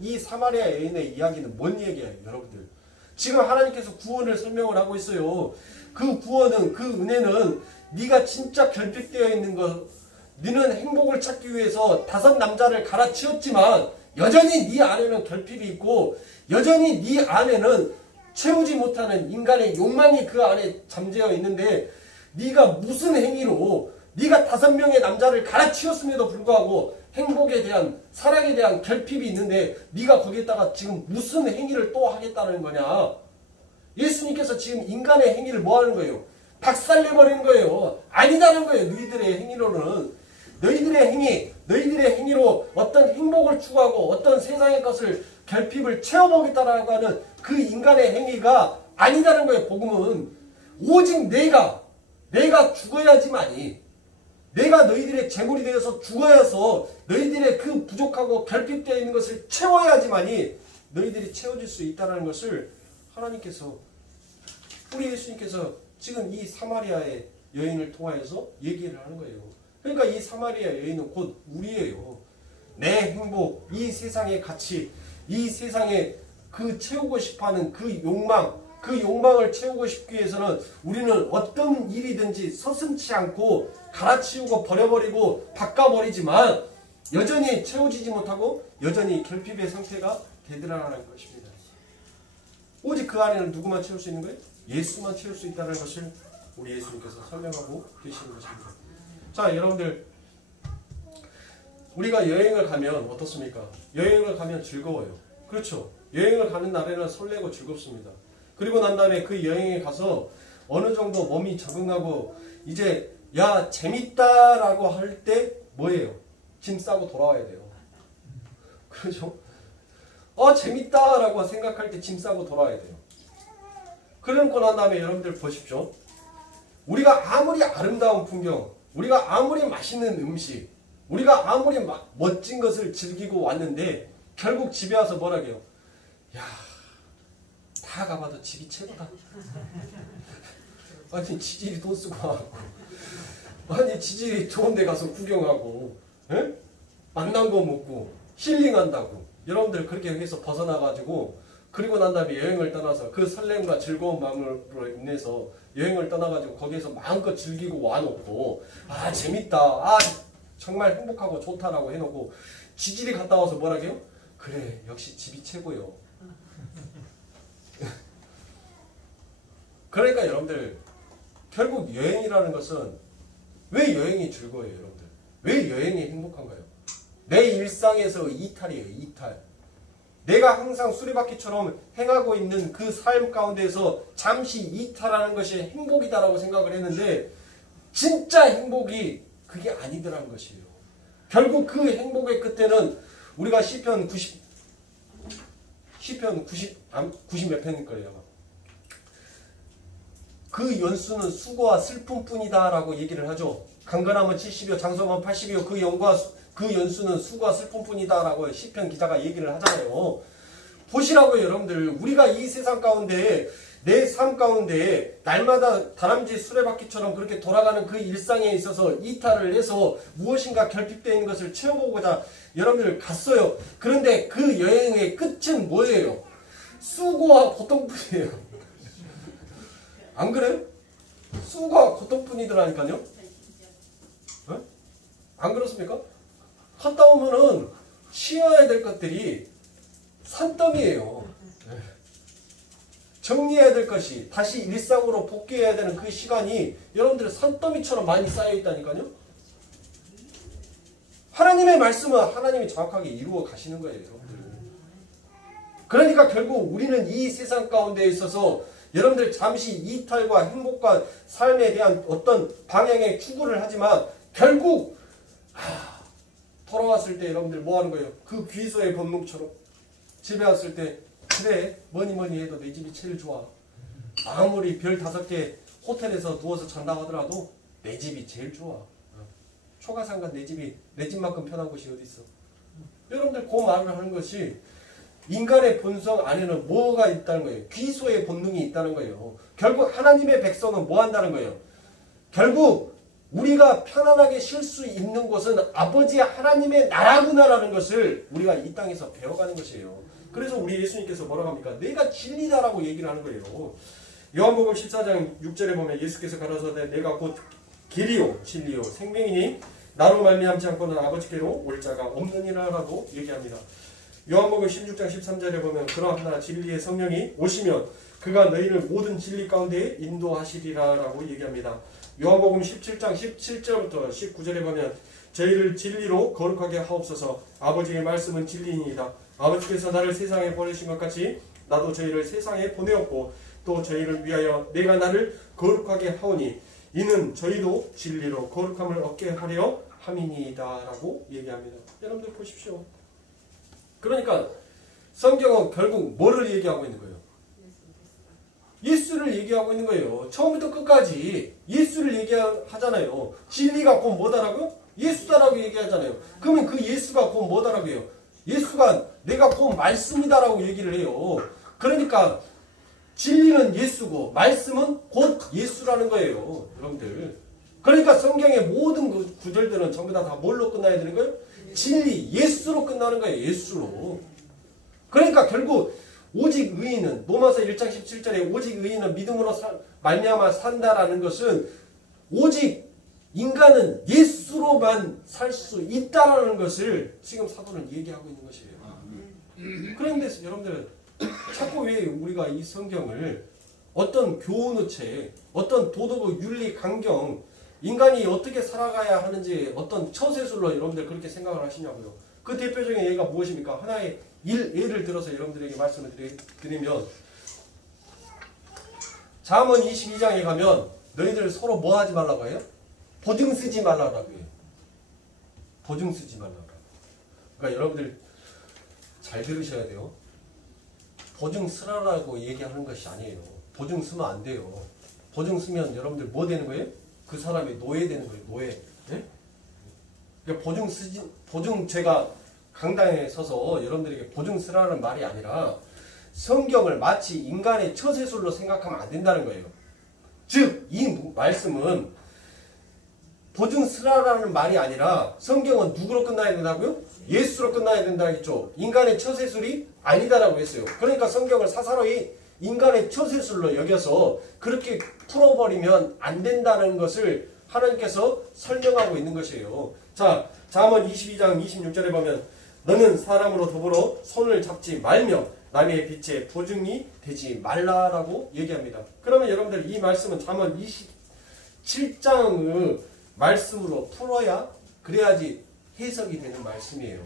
이 사마리아 여인의 이야기는 뭔 얘기예요? 여러분들 지금 하나님께서 구원을 설명을 하고 있어요. 그 구원은, 그 은혜는 네가 진짜 결핍되어 있는 것, 너는 행복을 찾기 위해서 5 남자를 갈아치웠지만 여전히 네 안에는 결핍이 있고 여전히 네 안에는 채우지 못하는 인간의 욕망이 그 안에 잠재어 있는데 네가 무슨 행위로 네가 5명의 남자를 갈아치웠음에도 불구하고 행복에 대한, 사랑에 대한 결핍이 있는데 네가 거기에다가 지금 무슨 행위를 또 하겠다는 거냐? 예수님께서 지금 인간의 행위를 뭐 하는 거예요? 박살내버리는 거예요. 아니다는 거예요. 너희들의 행위로는. 너희들의 행위로 어떤 행복을 추구하고 어떤 세상의 것을 결핍을 채워보겠다라고 하는 그 인간의 행위가 아니다는 거예요. 복음은 오직 내가 죽어야지만이, 내가 너희들의 제물이 되어서 죽어야서 너희들의 그 부족하고 결핍되어 있는 것을 채워야지만이 너희들이 채워질 수 있다는 것을 하나님께서, 우리 예수님께서 지금 이 사마리아의 여인을 통하여서 얘기를 하는 거예요. 그러니까 이 사마리아 여인은 곧 우리예요. 내 행복, 이 세상의 가치, 이 세상에 그 채우고 싶어하는 그 욕망을 채우고 싶기 위해서는 우리는 어떤 일이든지 서슴지 않고 갈아치우고 버려버리고 바꿔버리지만 여전히 채워지지 못하고 여전히 결핍의 상태가 되더라는 것입니다. 오직 그 안에는 누구만 채울 수 있는 거예요? 예수만 채울 수 있다는 것을 우리 예수님께서 설명하고 계시는 것입니다. 자, 여러분들 우리가 여행을 가면 어떻습니까? 여행을 가면 즐거워요. 그렇죠? 여행을 가는 날에는 설레고 즐겁습니다. 그리고 난 다음에 그 여행에 가서 어느 정도 몸이 적응하고 이제 야 재밌다라고 할 때 뭐예요? 짐 싸고 돌아와야 돼요. 그렇죠? 재밌다라고 생각할 때 짐 싸고 돌아와야 돼요. 그러고 난 다음에 여러분들 보십시오. 우리가 아무리 아름다운 풍경, 우리가 아무리 맛있는 음식, 우리가 아무리 멋진 것을 즐기고 왔는데 결국 집에 와서 뭐라고요? 야, 다 가봐도 집이 최고다. 아니 지질이 돈 쓰고 와갖고, 아니 지질이 좋은 데 가서 구경하고, 에? 맛난 거 먹고 힐링한다고. 여러분들 그렇게 해서 벗어나가지고, 그리고 난 다음에 여행을 떠나서 그 설렘과 즐거운 마음으로 인해서 여행을 떠나가지고 거기에서 마음껏 즐기고 와놓고, 아 재밌다, 아 정말 행복하고 좋다라고 해놓고 지질이 갔다 와서 뭐라고요? 그래 역시 집이 최고요. 그러니까 여러분들 결국 여행이라는 것은, 왜 여행이 즐거워요 여러분들? 왜 여행이 행복한가요? 내 일상에서 이탈이에요. 이탈. 내가 항상 수레바퀴처럼 행하고 있는 그 삶 가운데에서 잠시 이탈하는 것이 행복이다라고 생각을 했는데 진짜 행복이 그게 아니더라는 것이에요. 결국 그 행복의 끝에는 우리가 시편 90 몇 편일 거예요. 그 연수는 수고와 슬픔뿐이다 라고 얘기를 하죠. 강건하면 70이요 장성하면 80이요 그 연수는 수고와 슬픔뿐이다 라고 시편 기자가 얘기를 하잖아요. 보시라고요 여러분들. 우리가 이 세상 가운데 내 삶 가운데 날마다 다람쥐 수레바퀴처럼 그렇게 돌아가는 그 일상에 있어서 이탈을 해서 무엇인가 결핍되어 있는 것을 채워보고자 여러분들 갔어요. 그런데 그 여행의 끝은 뭐예요? 수고와 고통뿐이에요. 안 그래요? 수고와 고통뿐이더라니까요. 네? 안 그렇습니까? 갔다 오면은 쉬어야 될 것들이 산더미예요. 정리해야 될 것이 다시 일상으로 복귀해야 되는 그 시간이 여러분들 산더미처럼 많이 쌓여 있다니까요. 하나님의 말씀은 하나님이 정확하게 이루어 가시는 거예요 여러분들. 그러니까 결국 우리는 이 세상 가운데 있어서 여러분들 잠시 이탈과 행복과 삶에 대한 어떤 방향의 추구를 하지만 결국 돌아왔을 때 여러분들 뭐 하는 거예요? 그 귀소의 본능처럼 집에 왔을 때 그래 뭐니 해도 내 집이 제일 좋아. 아무리 별 5개 호텔에서 누워서 잔다 하더라도 내 집이 제일 좋아. 초가상간 내 집만큼 편한 곳이 어디 있어? 여러분들 그 말을 하는 것이 인간의 본성 안에는 뭐가 있다는 거예요? 귀소의 본능이 있다는 거예요. 결국 하나님의 백성은 뭐 한다는 거예요? 결국 우리가 편안하게 쉴 수 있는 곳은 아버지 하나님의 나라구나라는 것을 우리가 이 땅에서 배워가는 것이에요. 그래서 우리 예수님께서 뭐라고 합니까? 내가 진리다라고 얘기를 하는 거예요. 요한복음 14장 6절에 보면 예수께서 가라사대 내가 곧 길이요 진리요 생명이니 나로 말미암지 않고는 아버지께로 올 자가 없느니라라고 얘기합니다. 요한복음 16장 13절에 보면 그러나 진리의 성령이 오시면 그가 너희를 모든 진리 가운데 인도하시리라라고 얘기합니다. 요한복음 17장 17절부터 19절에 보면 저희를 진리로 거룩하게 하옵소서. 아버지의 말씀은 진리이니이다. 아버지께서 나를 세상에 보내신 것 같이 나도 저희를 세상에 보내었고 또 저희를 위하여 내가 나를 거룩하게 하오니 이는 저희도 진리로 거룩함을 얻게 하려 함이니이다 라고 얘기합니다. 여러분들 보십시오. 그러니까 성경은 결국 뭐를 얘기하고 있는 거예요? 예수를 얘기하고 있는 거예요. 처음부터 끝까지 예수를 얘기하잖아요. 진리가 곧 뭐다라고요? 예수다라고 얘기하잖아요. 그러면 그 예수가 곧 뭐다라고요? 예수가 내가 곧 말씀이다라고 얘기를 해요. 그러니까 진리는 예수고 말씀은 곧 예수라는 거예요. 여러분들. 그러니까 성경의 모든 구절들은 전부 다 뭘로 끝나야 되는 거예요? 진리, 예수로 끝나는 거예요. 예수로. 그러니까 결국 오직 의인은 로마서 1장 17절에 오직 의인은 믿음으로 말미암아 산다라는 것은 오직 인간은 예수로만 살 수 있다라는 것을 지금 사도는 얘기하고 있는 것이에요. 그런데 여러분들 자꾸 왜 우리가 이 성경을 어떤 교훈의 책, 어떤 도덕의 윤리 강경, 인간이 어떻게 살아가야 하는지 어떤 처세술로 여러분들 그렇게 생각을 하시냐고요. 그 대표적인 예가 무엇입니까? 하나의 예를 들어서 여러분들에게 말씀을 드리면 잠언 22장에 가면 너희들 서로 뭐 하지 말라고 해요? 보증 쓰지 말라라고 해요. 보증 쓰지 말라라고. 그러니까 여러분들 잘 들으셔야 돼요. 보증 쓰라라고 얘기하는 것이 아니에요. 보증 쓰면 안 돼요. 보증 쓰면 여러분들 뭐 되는 거예요? 그 사람이 노예 되는 거예요. 노예. 네? 그러니까 보증 제가 강당에 서서 여러분들에게 보증 쓰라는 말이 아니라 성경을 마치 인간의 처세술로 생각하면 안 된다는 거예요. 즉, 이 말씀은 보증 쓰라라는 말이 아니라 성경은 누구로 끝나야 된다고요? 예수로 끝나야 된다 했죠. 인간의 처세술이 아니다라고 했어요. 그러니까 성경을 사사로이 인간의 처세술로 여겨서 그렇게 풀어버리면 안 된다는 것을 하나님께서 설명하고 있는 것이에요. 자, 잠언 22장 26절에 보면 너는 사람으로 더불어 손을 잡지 말며 남의 빛에 보증이 되지 말라라고 얘기합니다. 그러면 여러분들 이 말씀은 잠언 27장의 말씀으로 풀어야 그래야지 해석이 되는 말씀이에요.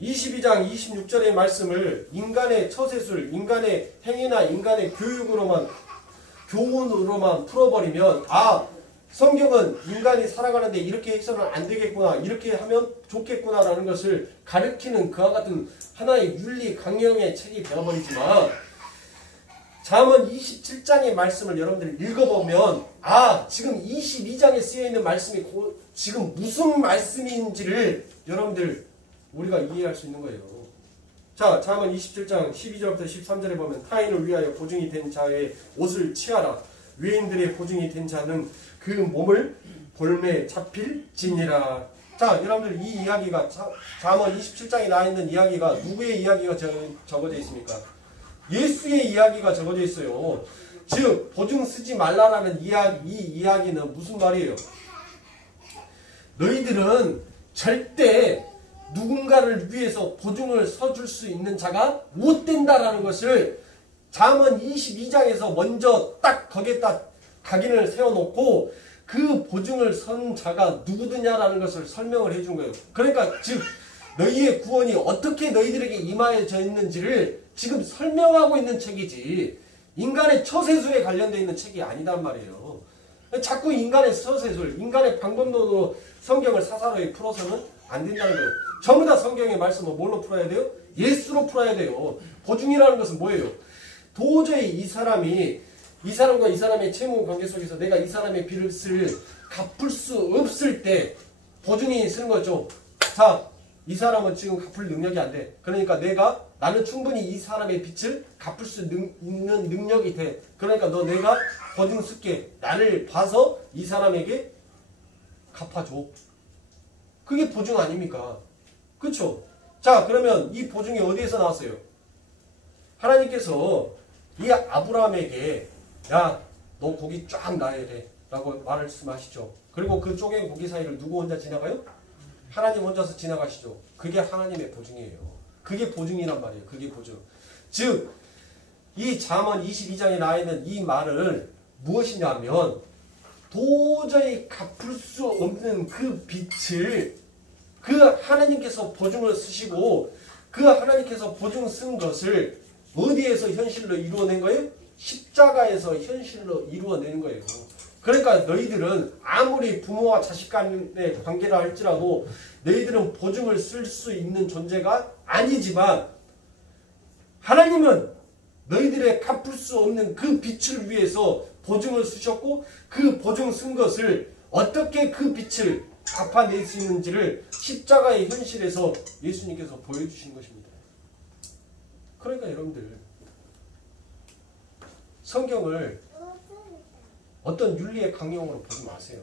22장 26절의 말씀을 인간의 처세술, 인간의 행위나 인간의 교훈으로만 풀어버리면 성경은 인간이 살아가는데 이렇게 해서는 안 되겠구나, 이렇게 하면 좋겠구나라는 것을 가르치는 그와 같은 하나의 윤리 강령의 책이 되어버리지만 잠언 27장의 말씀을 여러분들이 읽어보면 지금 22장에 쓰여있는 말씀이 지금 무슨 말씀인지를 여러분들 우리가 이해할 수 있는 거예요. 자, 잠언 27장 12절부터 13절에 보면 타인을 위하여 보증이 된 자의 옷을 취하라. 외인들의 보증이 된 자는 그 몸을 볼매 잡힐지니라. 자, 여러분들 이 이야기가 잠언 27장에 나와 있는 이야기가 누구의 이야기가 적어져 있습니까? 예수의 이야기가 적어져 있어요. 즉 보증 쓰지 말라라는 이 이야기는 무슨 말이에요? 너희들은 절대 누군가를 위해서 보증을 서줄 수 있는 자가 못 된다라는 것을 잠언 22장에서 먼저 딱 거기에다 각인을 세워놓고 그 보증을 선 자가 누구느냐라는 것을 설명을 해준 거예요. 그러니까 즉 너희의 구원이 어떻게 너희들에게 임하여져 있는지를 지금 설명하고 있는 책이지 인간의 처세술에 관련되어 있는 책이 아니단 말이에요. 자꾸 인간의 처세술, 인간의 방법론으로 성경을 사사로이 풀어서는 안 된다는 거예요. 전부 다 성경의 말씀은 뭘로 풀어야 돼요? 예수로 풀어야 돼요. 보증이라는 것은 뭐예요? 도저히 이 사람과 이 사람의 채무 관계 속에서 내가 이 사람의 빚을 갚을 수 없을 때 보증이 쓰는 거죠. 자, 이 사람은 지금 갚을 능력이 안 돼. 그러니까 나는 충분히 이 사람의 빚을 갚을 수 있는 능력이 돼. 그러니까 내가 보증 쓸게. 나를 봐서 이 사람에게 갚아줘. 그게 보증 아닙니까? 그렇죠? 자, 그러면 이 보증이 어디에서 나왔어요? 하나님께서 이 아브라함에게 야, 너 고기 쫙 놔야 돼 라고 말씀하시죠. 그리고 그 쪼갠 고기 사이를 누구 혼자 지나가요? 하나님 혼자서 지나가시죠. 그게 하나님의 보증이에요. 그게 보증이란 말이에요. 그게 보증. 즉, 이 잠언 22장에 나와 있는 이 말을 무엇이냐면 도저히 갚을 수 없는 그 빚을 그 하나님께서 보증을 쓰시고 그 하나님께서 보증 쓴 것을 어디에서 현실로 이루어낸 거예요? 십자가에서 현실로 이루어내는 거예요. 그러니까 너희들은 아무리 부모와 자식 간의 관계라 할지라도 너희들은 보증을 쓸 수 있는 존재가 아니지만 하나님은 너희들의 갚을 수 없는 그 빚을 위해서 보증을 쓰셨고 그 보증 쓴 것을 어떻게 그 빚을 갚아낼 수 있는지를 십자가의 현실에서 예수님께서 보여주신 것입니다. 그러니까 여러분들 성경을 어떤 윤리의 강령으로 보지 마세요.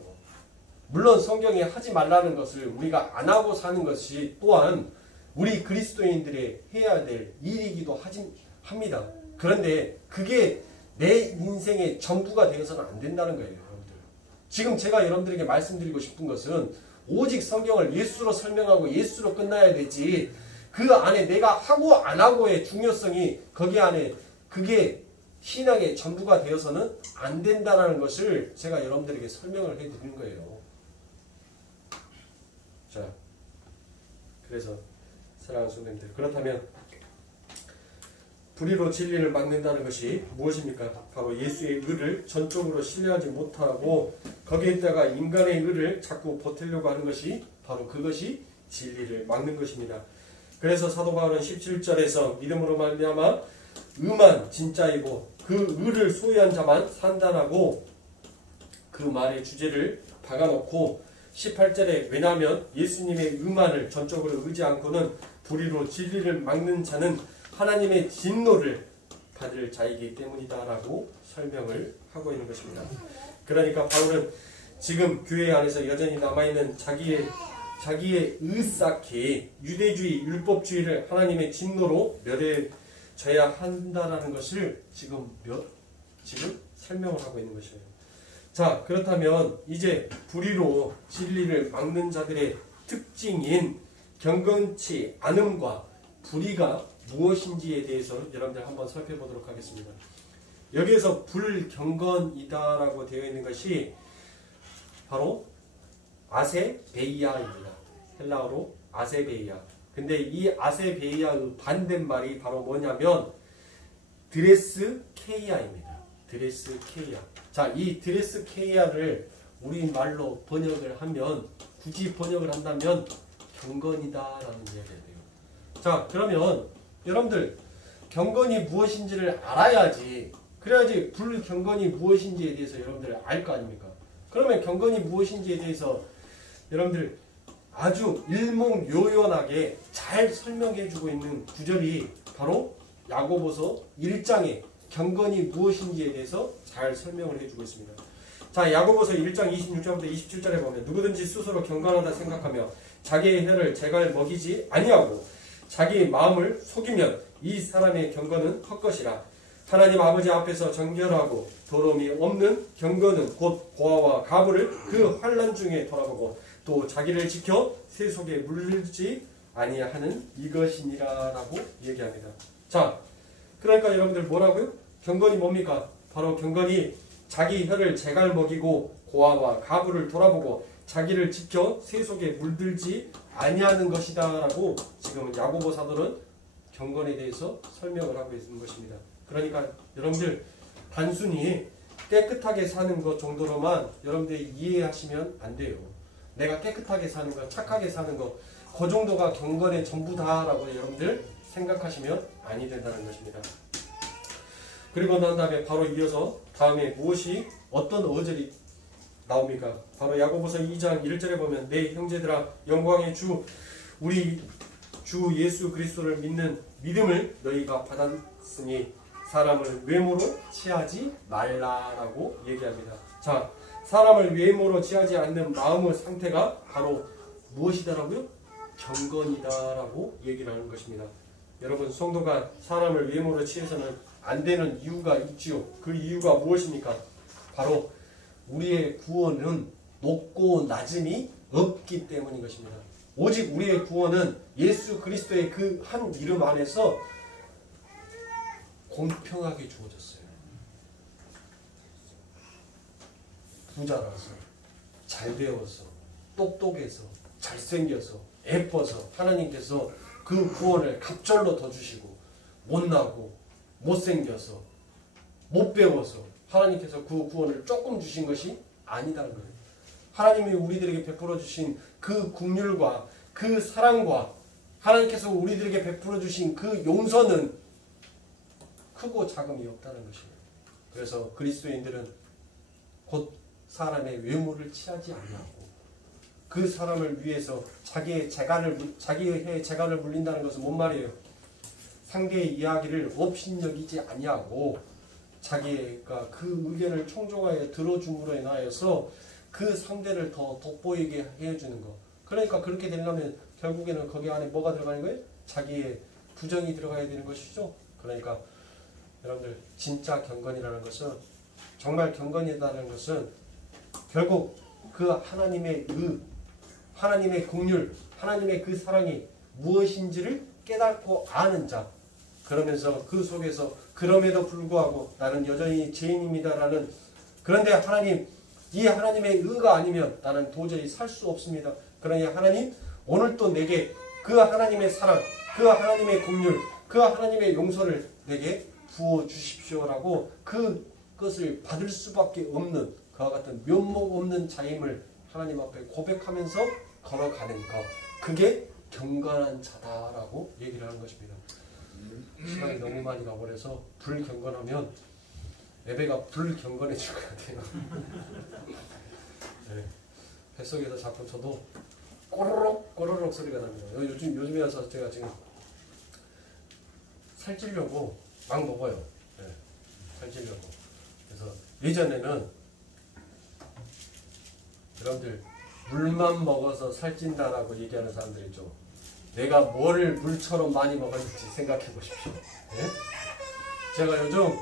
물론 성경에 하지 말라는 것을 우리가 안 하고 사는 것이 또한 우리 그리스도인들의 해야 될 일이기도 합니다. 그런데 그게 내 인생의 전부가 되어서는 안 된다는 거예요. 여러분들. 지금 제가 여러분들에게 말씀드리고 싶은 것은 오직 성경을 예수로 설명하고 예수로 끝나야 되지 그 안에 내가 하고 안 하고의 중요성이 거기 안에 그게 신앙의 전부가 되어서는 안 된다는 것을 제가 여러분들에게 설명을 해드리는 거예요. 자, 그래서 사랑하는 성도님들, 그렇다면 불의로 진리를 막는다는 것이 무엇입니까? 바로 예수의 의를 전적으로 신뢰하지 못하고 거기에다가 인간의 의를 자꾸 보태려고 하는 것이 바로 그것이 진리를 막는 것입니다. 그래서 사도 바울은 17절에서 믿음으로 말미암아 의만 진짜이고 그 의를 소유한 자만 산다라고 그 말의 주제를 박아놓고 18절에 왜냐하면 예수님의 의만을 전적으로 의지 않고는 불의로 진리를 막는 자는 하나님의 진노를 받을 자이기 때문이다 라고 설명을 하고 있는 것입니다. 그러니까 바울은 지금 교회 안에서 여전히 남아있는 자기의 의싹해 유대주의, 율법주의를 하나님의 진노로 멸해져야 한다는 것을 지금 설명을 하고 있는 것이에요. 자, 그렇다면 이제 불의로 진리를 막는 자들의 특징인 경건치 않음과 불의가 무엇인지에 대해서 여러분들 한번 살펴보도록 하겠습니다. 여기에서 불경건이다라고 되어 있는 것이 바로 아세베이아입니다. 헬라어로 아세베이아. 근데 이 아세베이아의 반대말이 바로 뭐냐면 드레스케이아입니다. 드레스케이아. 자, 이 드레스케이아를 우리말로 번역을 하면, 굳이 번역을 한다면 경건이다라는 이야기가 돼요. 자, 그러면 여러분들 경건이 무엇인지를 알아야지, 그래야지 불경건이 무엇인지에 대해서 여러분들 알 거 아닙니까? 그러면 경건이 무엇인지에 대해서 여러분들 아주 일목요연하게 잘 설명해 주고 있는 구절이 바로 야고보서 1장에 경건이 무엇인지에 대해서 잘 설명을 해주고 있습니다. 자, 야고보서 1장 26절부터 27절에 보면 누구든지 스스로 경건하다 생각하며 자기의 혀를 제갈 먹이지 아니하고 자기 마음을 속이면 이 사람의 경건은 헛것이라. 하나님 아버지 앞에서 정결하고 더러움이 없는 경건은 곧 고아와 가부를 그 환난 중에 돌아보고 또 자기를 지켜 새 속에 물리지 아니하는 이것이니라라고 얘기합니다. 자, 그러니까 여러분들 뭐라고요? 경건이 뭡니까? 바로 경건이 자기 혀를 제갈 먹이고 고아와 가부를 돌아보고 자기를 지켜 새 속에 물들지 아니하는 것이다 라고 지금 야고보 사도는 경건에 대해서 설명을 하고 있는 것입니다. 그러니까 여러분들 단순히 깨끗하게 사는 것 정도로만 여러분들이 이해하시면 안 돼요. 내가 깨끗하게 사는 것, 착하게 사는 것, 그 정도가 경건의 전부다라고 여러분들 생각하시면 아니 된다는 것입니다. 그리고 난 다음에 바로 이어서 다음에 무엇이 어떤 어절이 나옵니까? 바로 야고보서 2장 1절에 보면 내 형제들아 영광의 주 우리 주 예수 그리스도를 믿는 믿음을 너희가 받았으니 사람을 외모로 취하지 말라라고 얘기합니다. 자, 사람을 외모로 취하지 않는 마음의 상태가 바로 무엇이다라고요? 경건이다라고 얘기를 하는 것입니다. 여러분, 성도가 사람을 외모로 취해서는 안 되는 이유가 있지요. 그 이유가 무엇입니까? 바로 우리의 구원은 높고 낮음이 없기 때문인 것입니다. 오직 우리의 구원은 예수 그리스도의 그 한 이름 안에서 공평하게 주어졌어요. 부자라서, 잘 배워서, 똑똑해서, 잘생겨서, 예뻐서 하나님께서 그 구원을 갑절로 더 주시고, 못나고 못생겨서 못 배워서 하나님께서 그 구원을 조금 주신 것이 아니다는 거예요. 하나님이 우리들에게 베풀어 주신 그 긍휼과 그 사랑과 하나님께서 우리들에게 베풀어 주신 그 용서는 크고 작음이 없다는 것이에요. 그래서 그리스도인들은 곧 사람의 외모를 취하지 아니하고 그 사람을 위해서 자기의 재간을 물린다는 것은 뭔 말이에요? 상대의 이야기를 업신여기지 아니하고 자기가 그 의견을 청종하여 들어줌으로 인하여서 그 상대를 더 돋보이게 해주는 것. 그러니까 그렇게 되려면 결국에는 거기 안에 뭐가 들어가는 거예요? 자기의 부정이 들어가야 되는 것이죠. 그러니까 여러분들 진짜 경건이라는 것은, 정말 경건이라는 것은 결국 그 하나님의 하나님의 긍휼, 하나님의 그 사랑이 무엇인지를 깨닫고 아는 자, 그러면서 그 속에서 그럼에도 불구하고 나는 여전히 죄인입니다라는, 그런데 하나님, 이 하나님의 의가 아니면 나는 도저히 살 수 없습니다. 그러니 하나님, 오늘 또 내게 그 하나님의 사랑, 그 하나님의 긍휼, 그 하나님의 용서를 내게 부어 주십시오라고 그것을 받을 수밖에 없는 그와 같은 면목 없는 자임을 하나님 앞에 고백하면서 걸어가는 것, 그게 경건한 자다라고 얘기를 하는 것입니다. 시간이 너무 많이 가버려서 불경건하면 예배가 불경건해질 것 같아요. 네. 뱃속에서 자꾸 저도 꼬르륵 꼬르륵 소리가 납니다. 요즘에 와서 제가 지금 살찌려고 막 먹어요. 네. 살찌려고. 그래서 예전에는 여러분들 물만 먹어서 살찐다라고 얘기하는 사람들 있죠. 내가 뭐를 물처럼 많이 먹었는지 생각해 보십시오. 네? 제가 요즘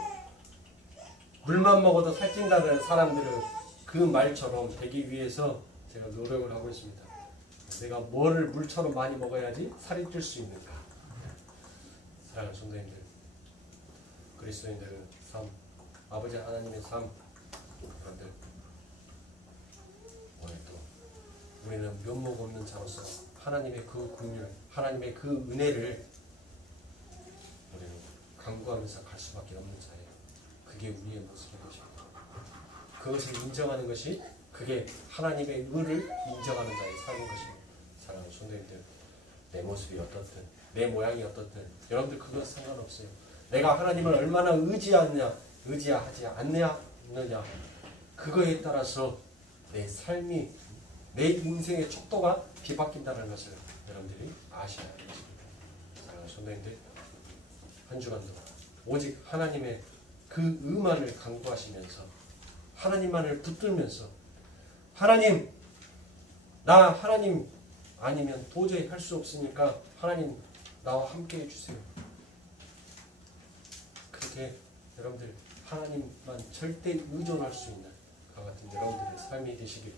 물만 먹어도 살찐다는 사람들은 그 말처럼 되기 위해서 제가 노력을 하고 있습니다. 내가 뭐를 물처럼 많이 먹어야지 살이 찔 수 있는가. 사랑하는 성도님들, 그리스도인들은 삶, 아버지 하나님의 삶, 그런데 오늘 또 우리는 면목 없는 자로서 하나님의 그 긍휼, 하나님의 그 은혜를 우리는 간구하면서 갈 수밖에 없는 자예요. 그게 우리의 모습인 것입니다. 그것을 인정하는 것이 그게 하나님의 의를 인정하는 자의 삶인 것입니다. 사랑하는 성도님들, 내 모습이 어떻든 내 모양이 어떻든 여러분들 그건 상관없어요. 내가 하나님을 얼마나 의지하지 않느냐 그거에 따라서 내 삶이, 내 인생의 척도가 뒤바뀐다는 것을 여러분들이 아셔야 하겠습니다. 사랑하는 성도님들, 한 주간도 오직 하나님의 그 의만을 간구하시면서 하나님만을 붙들면서 하나님, 나 하나님 아니면 도저히 할 수 없으니까 하나님 나와 함께 해주세요. 그렇게 여러분들 하나님만 절대 의존할 수 있는 그와 같은 여러분들의 삶이 되시길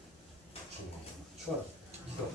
주님께 축원합니다. 기도.